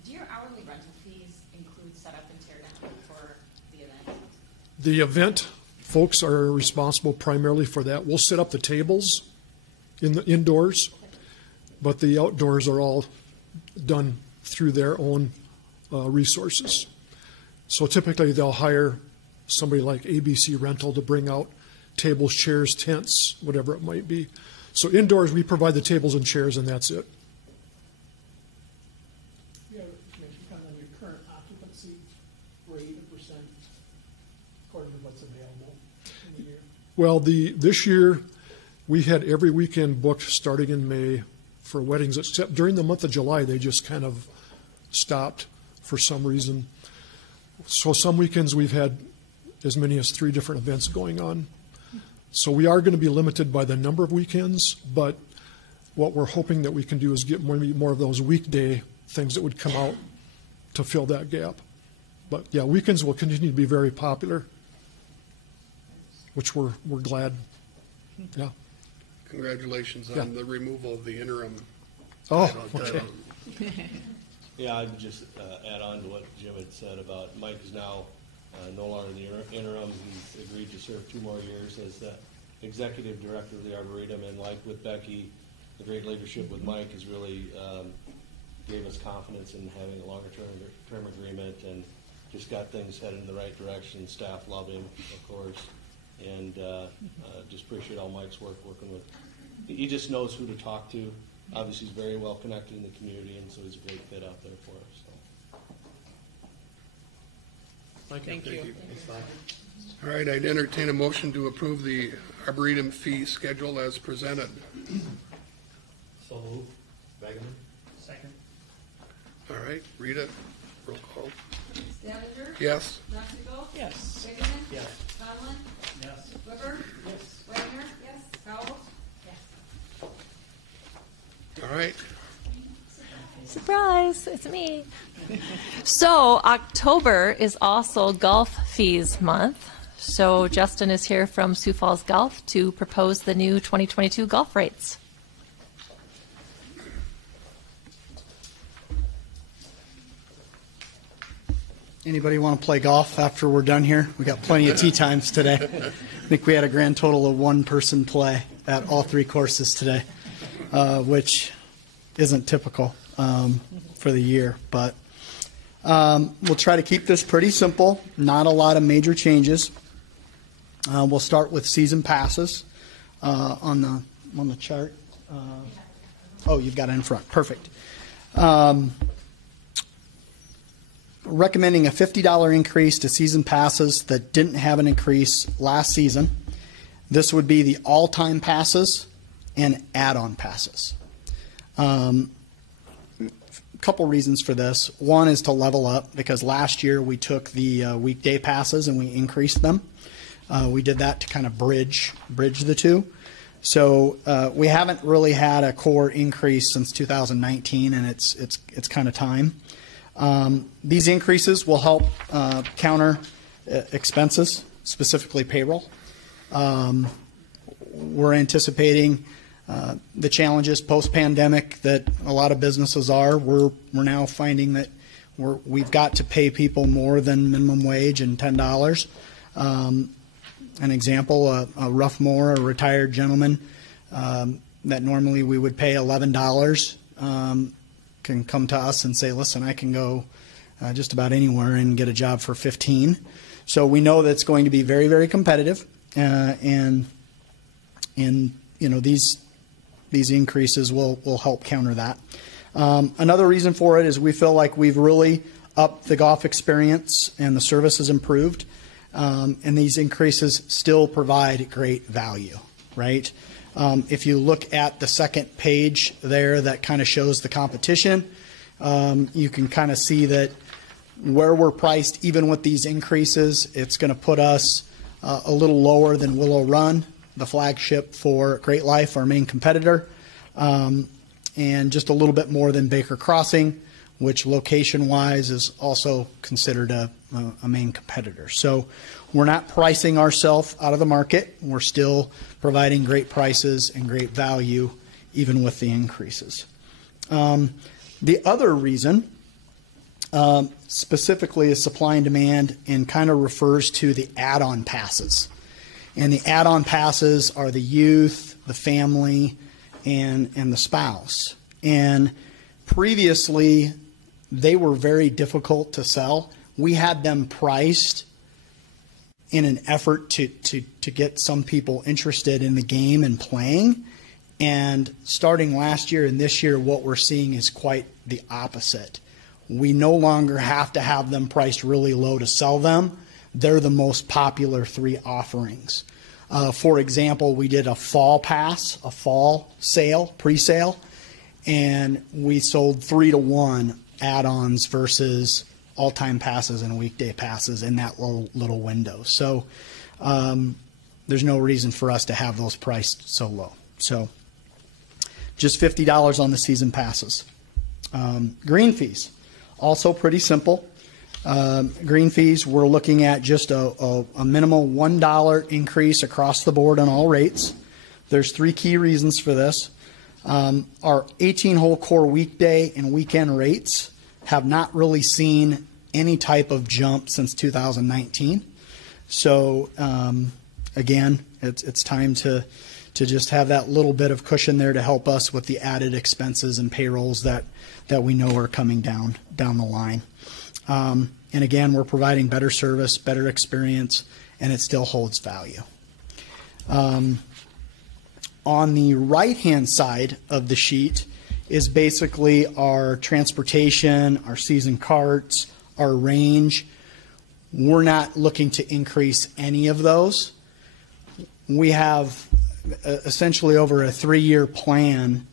Do your hourly rental fees include setup and tear down for the event? The event folks are responsible primarily for that. We'll set up the tables in the indoors, but the outdoors are all done through their own resources. So typically they'll hire somebody like ABC Rental to bring out tables, chairs, tents, whatever it might be. So indoors we provide the tables and chairs, and that's it. Yeah, information kind of on your current occupancy rate, % according to what's available in the year. Well, this year we had every weekend booked starting in May for weddings, except during the month of July they just kind of stopped for some reason. So some weekends we've had as many as 3 different events going on. So we are going to be limited by the number of weekends, but what we're hoping that we can do is get more of those weekday things that would come out to fill that gap. But yeah, weekends will continue to be very popular, which we're glad. Yeah. Congratulations on the removal of the interim. Oh, okay. Yeah, I'd just add on to what Jim had said about Mike is now no longer in the interim. He's agreed to serve 2 more years as the executive director of the Arboretum, and like with Becky, the great leadership with Mike has really gave us confidence in having a longer term agreement, and just got things headed in the right direction. Staff love him, of course, and just appreciate all Mike's work working with. He just knows who to talk to. Obviously, he's very well connected in the community, and so he's a great fit out there for us. So. Thank you. All right, I'd entertain a motion to approve the Arboretum fee schedule as presented. So moved. Begeman? Second. All right, Rita, roll call. Stavanger? Yes. Mexico? Yes. Begeman? Yes. Conlon? Yes. Weber? Yes. Wagner? Yes. Powell? All right. Surprise, it's me. So October is also Golf Fees Month. So Justin is here from Sioux Falls Golf to propose the new 2022 golf rates. Anybody want to play golf after we're done here? We got plenty of tee times today. I think we had a grand total of 1 person play at all 3 courses today, which isn't typical for the year. But we'll try to keep this pretty simple. Not a lot of major changes. We'll start with season passes on the chart. Oh, you've got it in front. Perfect. Recommending a $50 increase to season passes that didn't have an increase last season. This would be the all-time passes and add-on passes. A couple reasons for this. One is to level up, because last year we took the weekday passes and we increased them. We did that to kind of bridge the two. So we haven't really had a core increase since 2019, and it's kind of time. These increases will help counter expenses, specifically payroll. We're anticipating the challenges post-pandemic that a lot of businesses are. We're now finding that we've got to pay people more than minimum wage and $10. An example, a rough mower, a retired gentleman that normally we would pay $11 can come to us and say, listen, I can go just about anywhere and get a job for $15. So we know that's going to be very, very competitive, and you know, these increases will help counter that. Another reason for it is we feel like we've really upped the golf experience and the service has improved, and these increases still provide great value, right? If you look at the second page there that kind of shows the competition, you can kind of see that where we're priced, even with these increases, it's going to put us a little lower than Willow Run, the flagship for Great Life, our main competitor, and just a little bit more than Baker Crossing, which location-wise is also considered a main competitor. So we're not pricing ourselves out of the market. We're still providing great prices and great value, even with the increases. The other reason specifically is supply and demand, and kind of refers to the add-on passes. And the add-on passes are the youth, the family, and the spouse. And previously, they were very difficult to sell. We had them priced in an effort to get some people interested in the game and playing. And starting last year and this year, what we're seeing is quite the opposite. We no longer have to have them priced really low to sell them. They're the most popular 3 offerings. For example, we did a fall pass, a fall sale, pre-sale, and we sold 3-to-1 add-ons versus all-time passes and weekday passes in that little window. So there's no reason for us to have those priced so low. So just $50 on the season passes. Green fees, also pretty simple. Green fees, we're looking at just a minimal $1 increase across the board on all rates. There's 3 key reasons for this. Our 18-hole core weekday and weekend rates have not really seen any type of jump since 2019. So again, it's time to just have that little bit of cushion there to help us with the added expenses and payrolls that we know are coming down the line. And again, we're providing better service, better experience, and it still holds value. On the right-hand side of the sheet is basically our transportation, our season carts, our range. We're not looking to increase any of those. We have essentially over a 3-year plan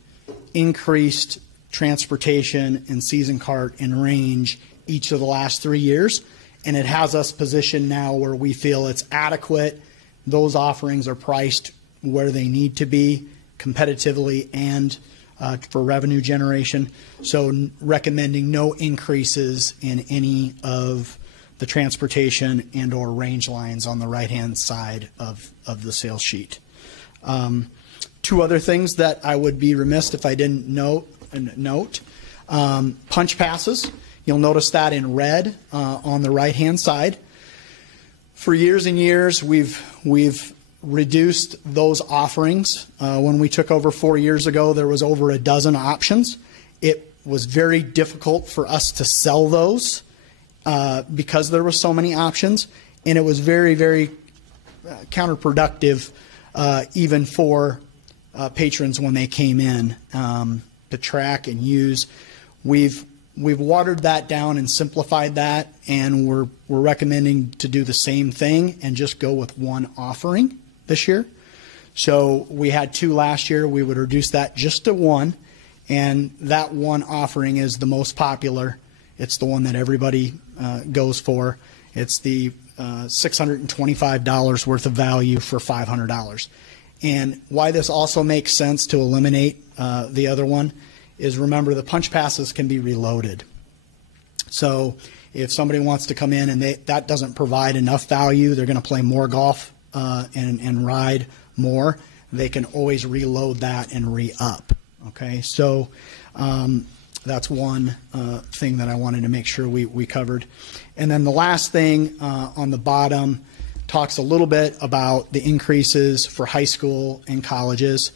increased transportation and season cart and range each of the last 3 years, and it has us positioned now where we feel it's adequate. Those offerings are priced where they need to be competitively and for revenue generation. So recommending no increases in any of the transportation and or range lines on the right-hand side of the sales sheet. Two other things that I would be remiss if I didn't note. Punch passes. You'll notice that in red on the right-hand side. For years and years, we've reduced those offerings. When we took over 4 years ago, there was over a dozen options. It was very difficult for us to sell those because there were so many options, and it was very, very counterproductive even for patrons when they came in to track and use. We've watered that down and simplified that, and we're recommending to do the same thing and just go with one offering this year. So we had 2 last year. We would reduce that just to 1, and that one offering is the most popular. It's the one that everybody goes for. It's the $625 worth of value for $500. And why this also makes sense to eliminate the other one is, remember, the punch passes can be reloaded. So if somebody wants to come in and that doesn't provide enough value, they're going to play more golf and ride more, they can always reload that and re-up. Okay, so that's one thing that I wanted to make sure we covered. And then the last thing on the bottom talks a little bit about the increases for high school and colleges.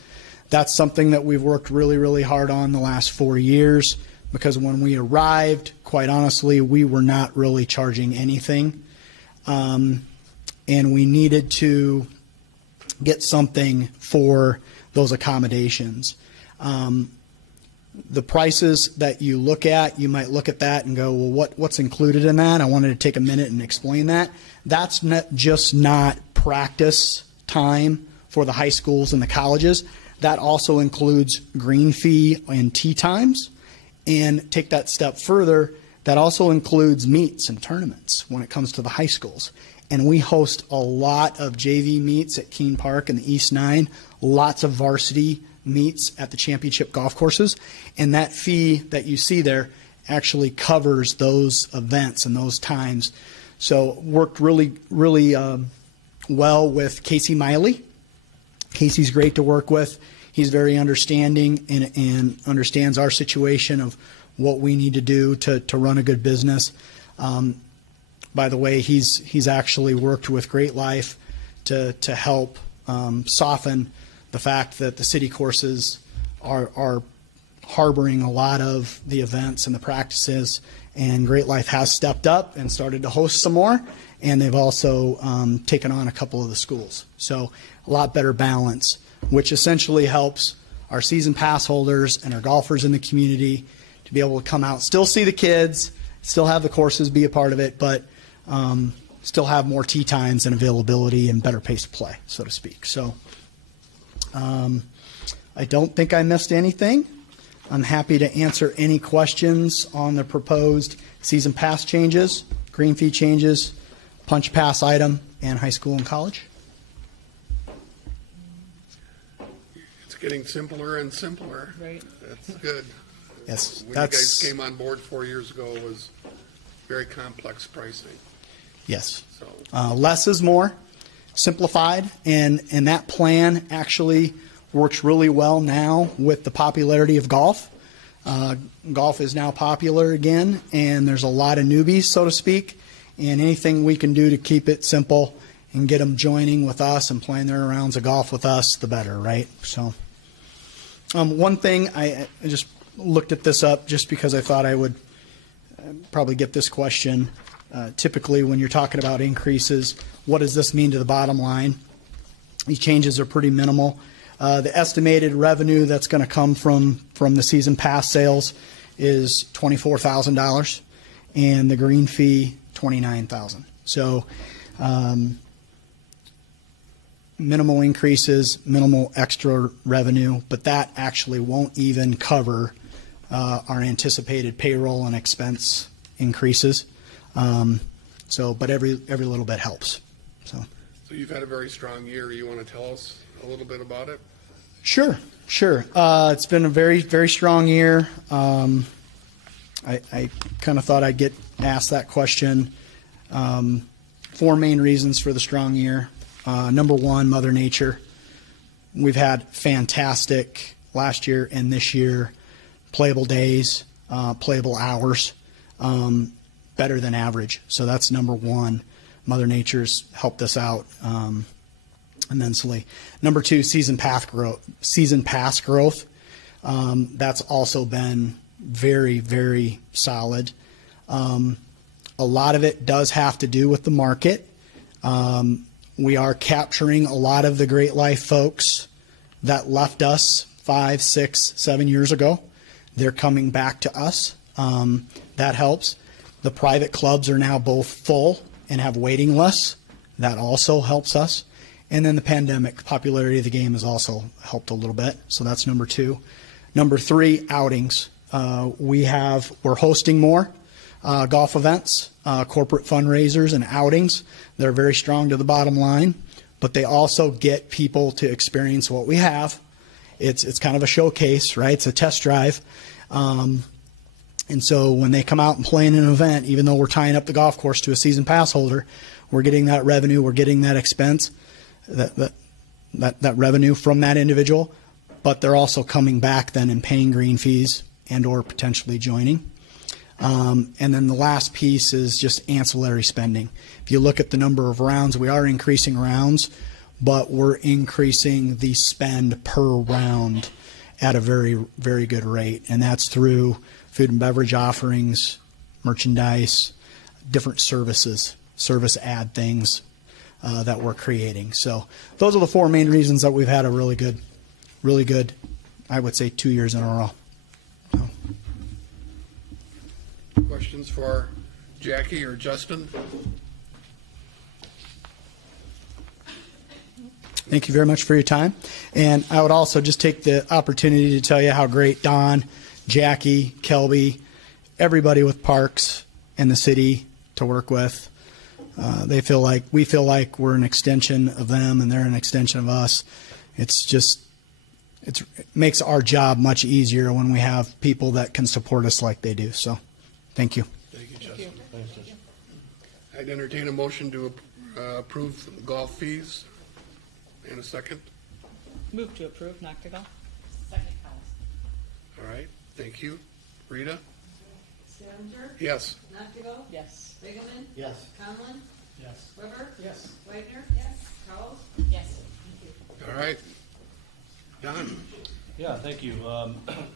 That's something that we've worked really, really hard on the last 4 years, because when we arrived, quite honestly, we were not really charging anything. And we needed to get something for those accommodations. The prices that you look at, you might look at that and go, well, what's included in that? I wanted to take a minute and explain that. That's not practice time for the high schools and the colleges. That also includes green fee and tee times. And take that step further, that also includes meets and tournaments when it comes to the high schools. And we host a lot of JV meets at Keene Park and the East 9, lots of varsity meets at the championship golf courses. And that fee that you see there actually covers those events and those times. So worked really, really well with Casey Miley. Casey's great to work with. He's very understanding and understands our situation of what we need to do to run a good business. By the way, he's actually worked with Great Life to help soften the fact that the city courses are harboring a lot of the events and the practices, and Great Life has stepped up and started to host some more, and they've also taken on a couple of the schools. So a lot better balance, which essentially helps our season pass holders and our golfers in the community to be able to come out, still see the kids, still have the courses be a part of it, but still have more tee times and availability and better pace of play, so to speak. So I don't think I missed anything. I'm happy to answer any questions on the proposed season pass changes, green fee changes, punch pass item, and high school and college. It's getting simpler and simpler. Right. That's good. Yes, When you guys came on board 4 years ago, it was very complex pricing. Yes. So Less is more, simplified, and that plan actually works really well now with the popularity of golf. Golf is now popular again, and there's a lot of newbies, so to speak, and anything we can do to keep it simple and get them joining with us and playing their rounds of golf with us, the better, right? So one thing, I just looked at this up just because I thought I would probably get this question. Typically, when you're talking about increases, what does this mean to the bottom line? These changes are pretty minimal. The estimated revenue that's going to come from the season pass sales is $24,000, and the green fee $29,000. So minimal increases, minimal extra revenue, but that actually won't even cover our anticipated payroll and expense increases. But every little bit helps. So you've had a very strong year. You want to tell us a little bit about it? Sure. It's been a very, very strong year. I kind of thought I'd get asked that question. 4 main reasons for the strong year. Number one, Mother Nature. We've had fantastic last year and this year playable days, playable hours, better than average. So that's number one. Mother Nature's helped us out immensely. Number two, season pass growth. That's also been very, very solid. A lot of it does have to do with the market. We are capturing a lot of the Great Life folks that left us 5, 6, 7 years ago. They're coming back to us. That helps. The private clubs are now both full and have waiting lists. That also helps us. And then the pandemic, popularity of the game has also helped a little bit. So that's number two. Number three, outings. We're hosting more golf events, corporate fundraisers and outings. They're very strong to the bottom line, but they also get people to experience what we have. It's kind of a showcase, right? It's a test drive. And so when they come out and play in an event, even though we're tying up the golf course to a season pass holder, we're getting that revenue, we're getting that expense, that revenue from that individual, but they're also coming back then and paying green fees and or potentially joining. And then the last piece is just ancillary spending. If you look at the number of rounds, we are increasing rounds, but we're increasing the spend per round at a very, very good rate. And that's through food and beverage offerings, merchandise, different services, service ad things that we're creating. So those are the 4 main reasons that we've had a really good, I would say 2 years in a row. Questions for Jackie or Justin? Thank you very much for your time. And I would also just take the opportunity to tell you how great Don, Jackie, Kelby, everybody with parks in the city to work with. We feel like we're an extension of them and they're an extension of us. It makes our job much easier when we have people that can support us like they do. So thank you. Thank you, Justin. Thanks, Justin. I'd entertain a motion to approve golf fees. And a second. Move to approve, Noctigal. Second calls. All right. Thank you. Rita? Staninger? Yes. Noctigal? Yes. Bigeman? Yes. Conlon? Yes. Weber? Yes. Wagner? Yes. Cowles? Yes. Thank you. All right. Don? Yeah, thank you.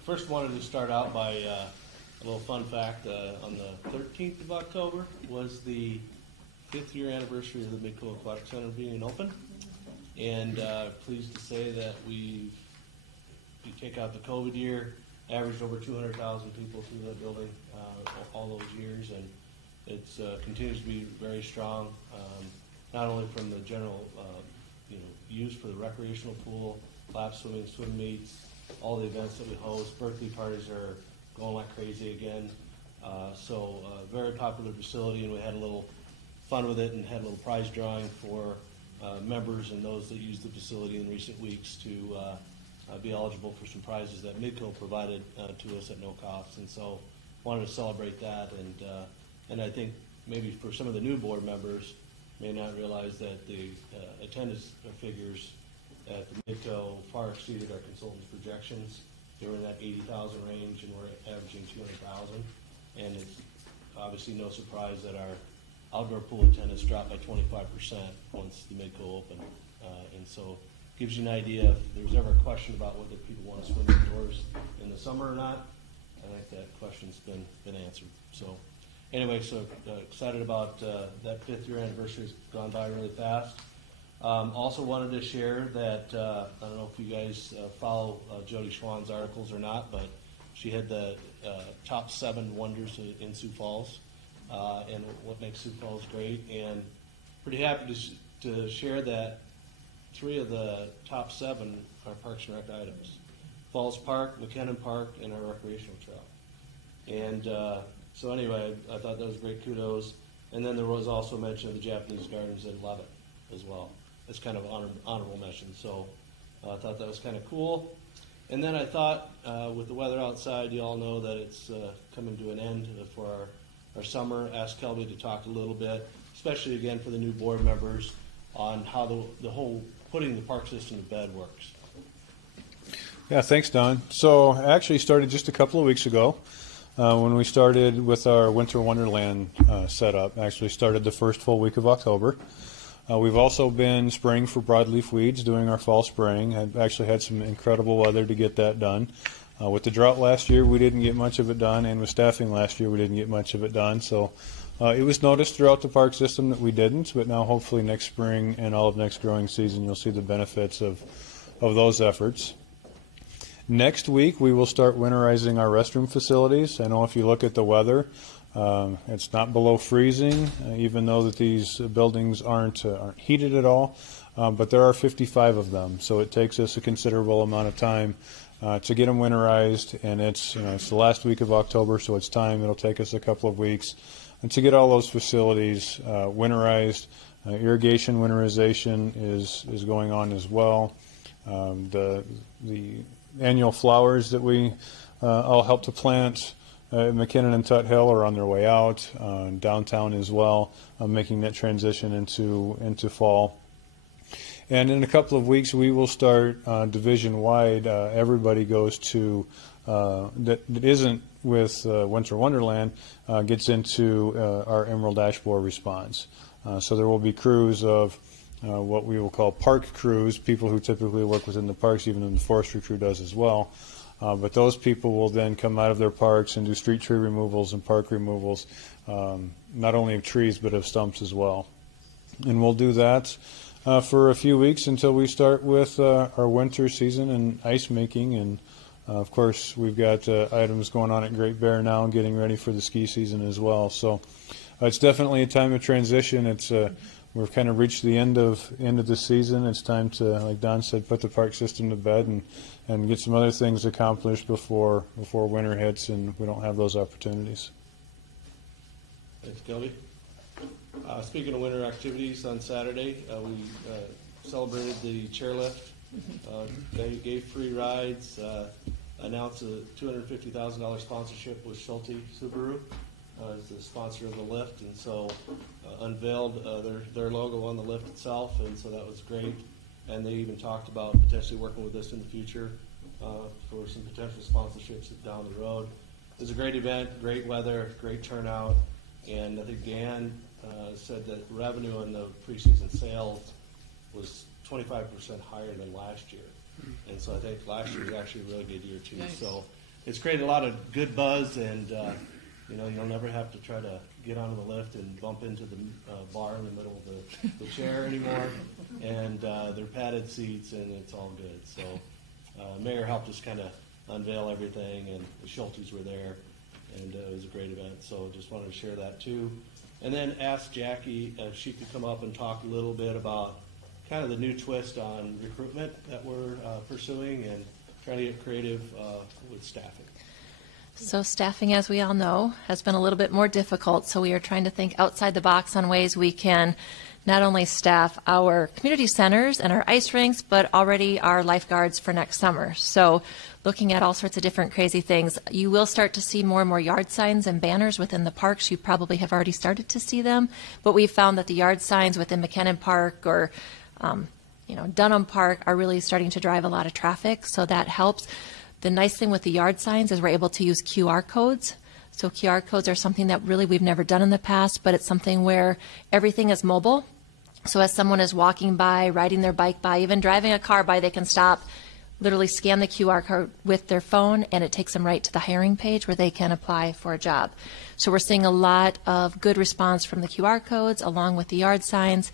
First wanted to start out by a little fun fact. On the 13th of October was the 5th year anniversary of the Midco Aquatic Center being open. And pleased to say that we take out the COVID year, averaged over 200,000 people through the building all those years, and it continues to be very strong, not only from the general use for the recreational pool, lap swimming, swim meets, all the events that we host. Birthday parties are going like crazy again. So very popular facility, and we had a little fun with it and had a little prize drawing for members and those that used the facility in recent weeks to be eligible for some prizes that Midco provided to us at no cost. And so wanted to celebrate that. And I think maybe for some of the new board members may not realize that the attendance figures at the Midco far exceeded our consultants' projections. they were in that 80,000 range, and we're averaging 200,000. And it's obviously no surprise that our outdoor pool attendance dropped by 25% once the Midco opened. And so gives you an idea if there's ever a question about whether people want to swim indoors in the summer or not. I think that question's been answered. So anyway, so excited about that 5th year anniversary has gone by really fast. Also wanted to share that, I don't know if you guys follow Jody Schwann's articles or not, but she had the top 7 wonders in Sioux Falls and what makes Sioux Falls great. And pretty happy to share that 3 of the top 7 are Parks and Rec items. Falls Park, McKinnon Park, and our recreational trail. And so anyway, I thought that was great kudos. And then there was also mention of the Japanese gardens in Levitt as well. It's kind of honorable mention. So I thought that was kind of cool. And then I thought with the weather outside, you all know that it's coming to an end for our summer. Asked Kelby to talk a little bit, especially again for the new board members, on how the whole putting the park system to bed works. Yeah, thanks, Don. So I actually started just a couple of weeks ago when we started with our Winter Wonderland setup. Actually started the first full week of October. We've also been spraying for broadleaf weeds, doing our fall spraying. I've actually had some incredible weather to get that done. With the drought last year, we didn't get much of it done, and with staffing last year, we didn't get much of it done. So it was noticed throughout the park system that we didn't, but now hopefully next spring and all of next growing season, you'll see the benefits of those efforts. Next week, we will start winterizing our restroom facilities. I know if you look at the weather, it's not below freezing, even though that these buildings aren't heated at all, but there are 55 of them, so it takes us a considerable amount of time to get them winterized, and it's the last week of October, so it's time. It'll take us a couple of weeks and to get all those facilities winterized. Irrigation winterization is going on as well. The annual flowers that we all help to plant McKinnon and Tut Hill are on their way out, downtown as well, making that transition into fall. And in a couple of weeks, we will start division-wide. Everybody goes to, that isn't with Winter Wonderland, gets into our Emerald Ash Borer response. So there will be crews of what we will call park crews, people who typically work within the parks, even though the forestry crew does as well. But those people will then come out of their parks and do street tree removals and park removals, not only of trees but of stumps as well. And we'll do that for a few weeks until we start with our winter season and ice making. And of course, we've got items going on at Great Bear now, getting ready for the ski season as well. So it's definitely a time of transition. It's we've kind of reached the end of the season. It's time to, like Don said, put the park system to bed and get some other things accomplished before winter hits and we don't have those opportunities. Thanks, Kelby. Speaking of winter activities, on Saturday we celebrated the chairlift. Gave free rides. Announced a $250,000 sponsorship with Schulte Subaru as the sponsor of the lift, and so unveiled their logo on the lift itself, and so that was great. And they even talked about potentially working with us in the future for some potential sponsorships down the road. It was a great event, great weather, great turnout, and I think Dan said that revenue on the preseason sales was 25% higher than last year. And so I think last year was actually a really good year too. Nice. So it's created a lot of good buzz, and you'll never have to try to get onto the lift and bump into the bar in the middle of the chair anymore. And they're padded seats, and it's all good. So Mayor helped us kind of unveil everything, and the Schultes were there, and it was a great event. So just wanted to share that too. And then asked Jackie if she could come up and talk a little bit about kind of the new twist on recruitment that we're pursuing and trying to get creative with staffing. So staffing, as we all know, has been a little bit more difficult, so we are trying to think outside the box on ways we can not only staff our community centers and our ice rinks, but already our lifeguards for next summer. So looking at all sorts of different crazy things. You will start to see more and more yard signs and banners within the parks. You probably have already started to see them, but we've found that the yard signs within McKinnon Park or Dunham Park are really starting to drive a lot of traffic, so that helps. The nice thing with the yard signs is we're able to use QR codes. So QR codes are something that really we've never done in the past, but it's something where everything is mobile. So as someone is walking by, riding their bike by, even driving a car by, they can stop, literally scan the QR code with their phone, and it takes them right to the hiring page where they can apply for a job. So we're seeing a lot of good response from the QR codes along with the yard signs.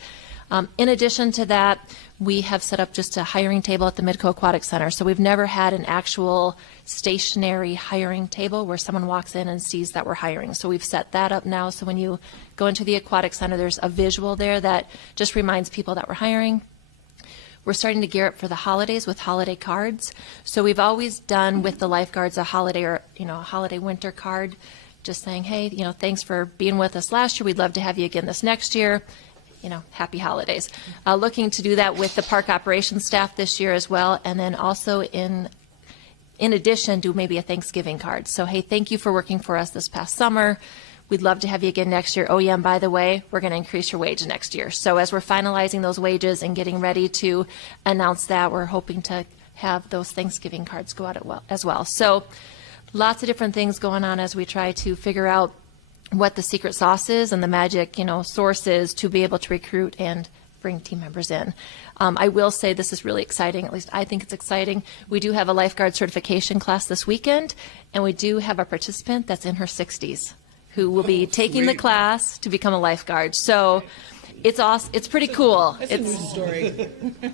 In addition to that, we have set up just a hiring table at the Midco Aquatic Center. So we've never had an actual stationary hiring table where someone walks in and sees that we're hiring. So we've set that up now. So when you go into the Aquatic Center, there's a visual there that just reminds people that we're hiring. We're starting to gear up for the holidays with holiday cards. So we've always done with the lifeguards a holiday or, a holiday winter card, just saying, hey, thanks for being with us last year. We'd love to have you again this next year. Happy holidays. Looking to do that with the park operations staff this year as well, and then also in addition, do maybe a Thanksgiving card. So, hey, thank you for working for us this past summer. We'd love to have you again next year. Oh, yeah, and by the way, we're going to increase your wage next year. So as we're finalizing those wages and getting ready to announce that, we're hoping to have those Thanksgiving cards go out as well. So lots of different things going on as we try to figure out what the secret sauce is and the magic, source is to be able to recruit and bring team members in. I will say this is really exciting. At least I think it's exciting. We do have a lifeguard certification class this weekend, and we do have a participant that's in her 60s who will be taking the class to become a lifeguard. So it's awesome. It's pretty cool. It's a news story.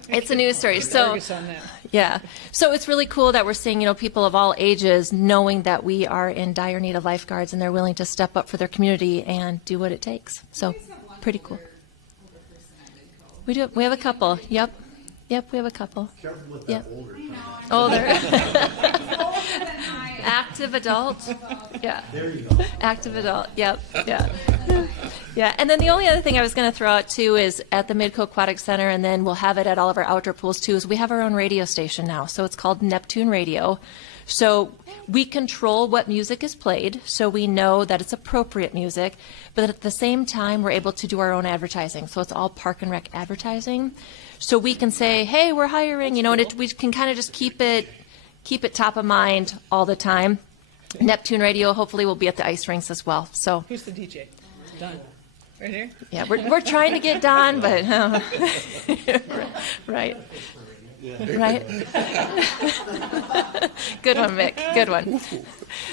It's a news story. So Focus on that. yeah. So it's really cool that we're seeing, people of all ages knowing that we are in dire need of lifeguards and they're willing to step up for their community and do what it takes. So pretty cool. We do. We have a couple. Yep. We have a couple. Careful with yep. that older. Older. Active adult. Yeah. There you go. Active adult. Yep. Yeah. Yeah. And then the only other thing I was going to throw out too is at the Midco Aquatic Center, and then we'll have it at all of our outdoor pools too, is we have our own radio station now. So it's called Neptune Radio. So we control what music is played, so we know that it's appropriate music, but at the same time, we're able to do our own advertising. So it's all Park and Rec advertising. So we can say, hey, we're hiring, and we can kind of just keep it top of mind all the time. Neptune Radio hopefully will be at the ice rinks as well. So who's the DJ? Don. Right here? Yeah, we're trying to get Don, but right. Right. Good one, Mick. Good one.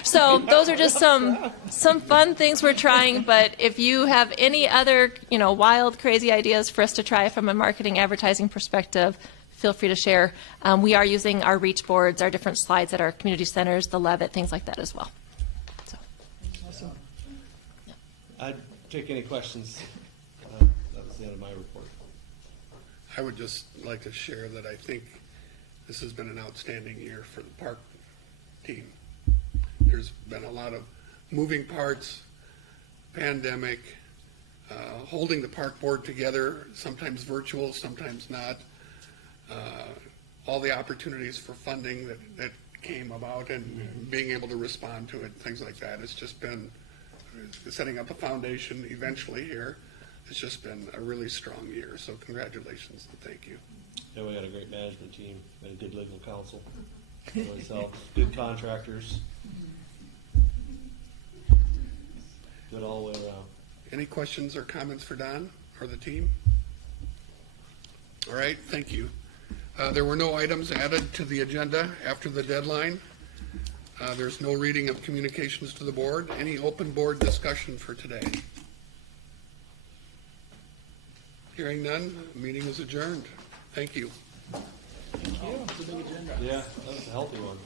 So those are just some fun things we're trying. But if you have any other wild, crazy ideas for us to try from a marketing advertising perspective, feel free to share. We are using our reach boards, our different slides at our community centers, the Levitt, things like that as well. So. Awesome. Yeah. I'd take any questions. That was the end of my report. I would just like to share that I think this has been an outstanding year for the park team. There's been a lot of moving parts, pandemic, holding the park board together, sometimes virtual, sometimes not. All the opportunities for funding that came about and being able to respond to it, things like that. It's just been setting up a foundation eventually here. It's just been a really strong year. So congratulations and thank you. Yeah, we had a great management team and a good legal counsel. Myself, good contractors. Good all the way around. Any questions or comments for Don or the team? All right, thank you. There were no items added to the agenda after the deadline. There's no reading of communications to the board. Any open board discussion for today? Hearing none, the meeting is adjourned. Thank you. Thank you. It's a big agenda. Yeah, that was a healthy one.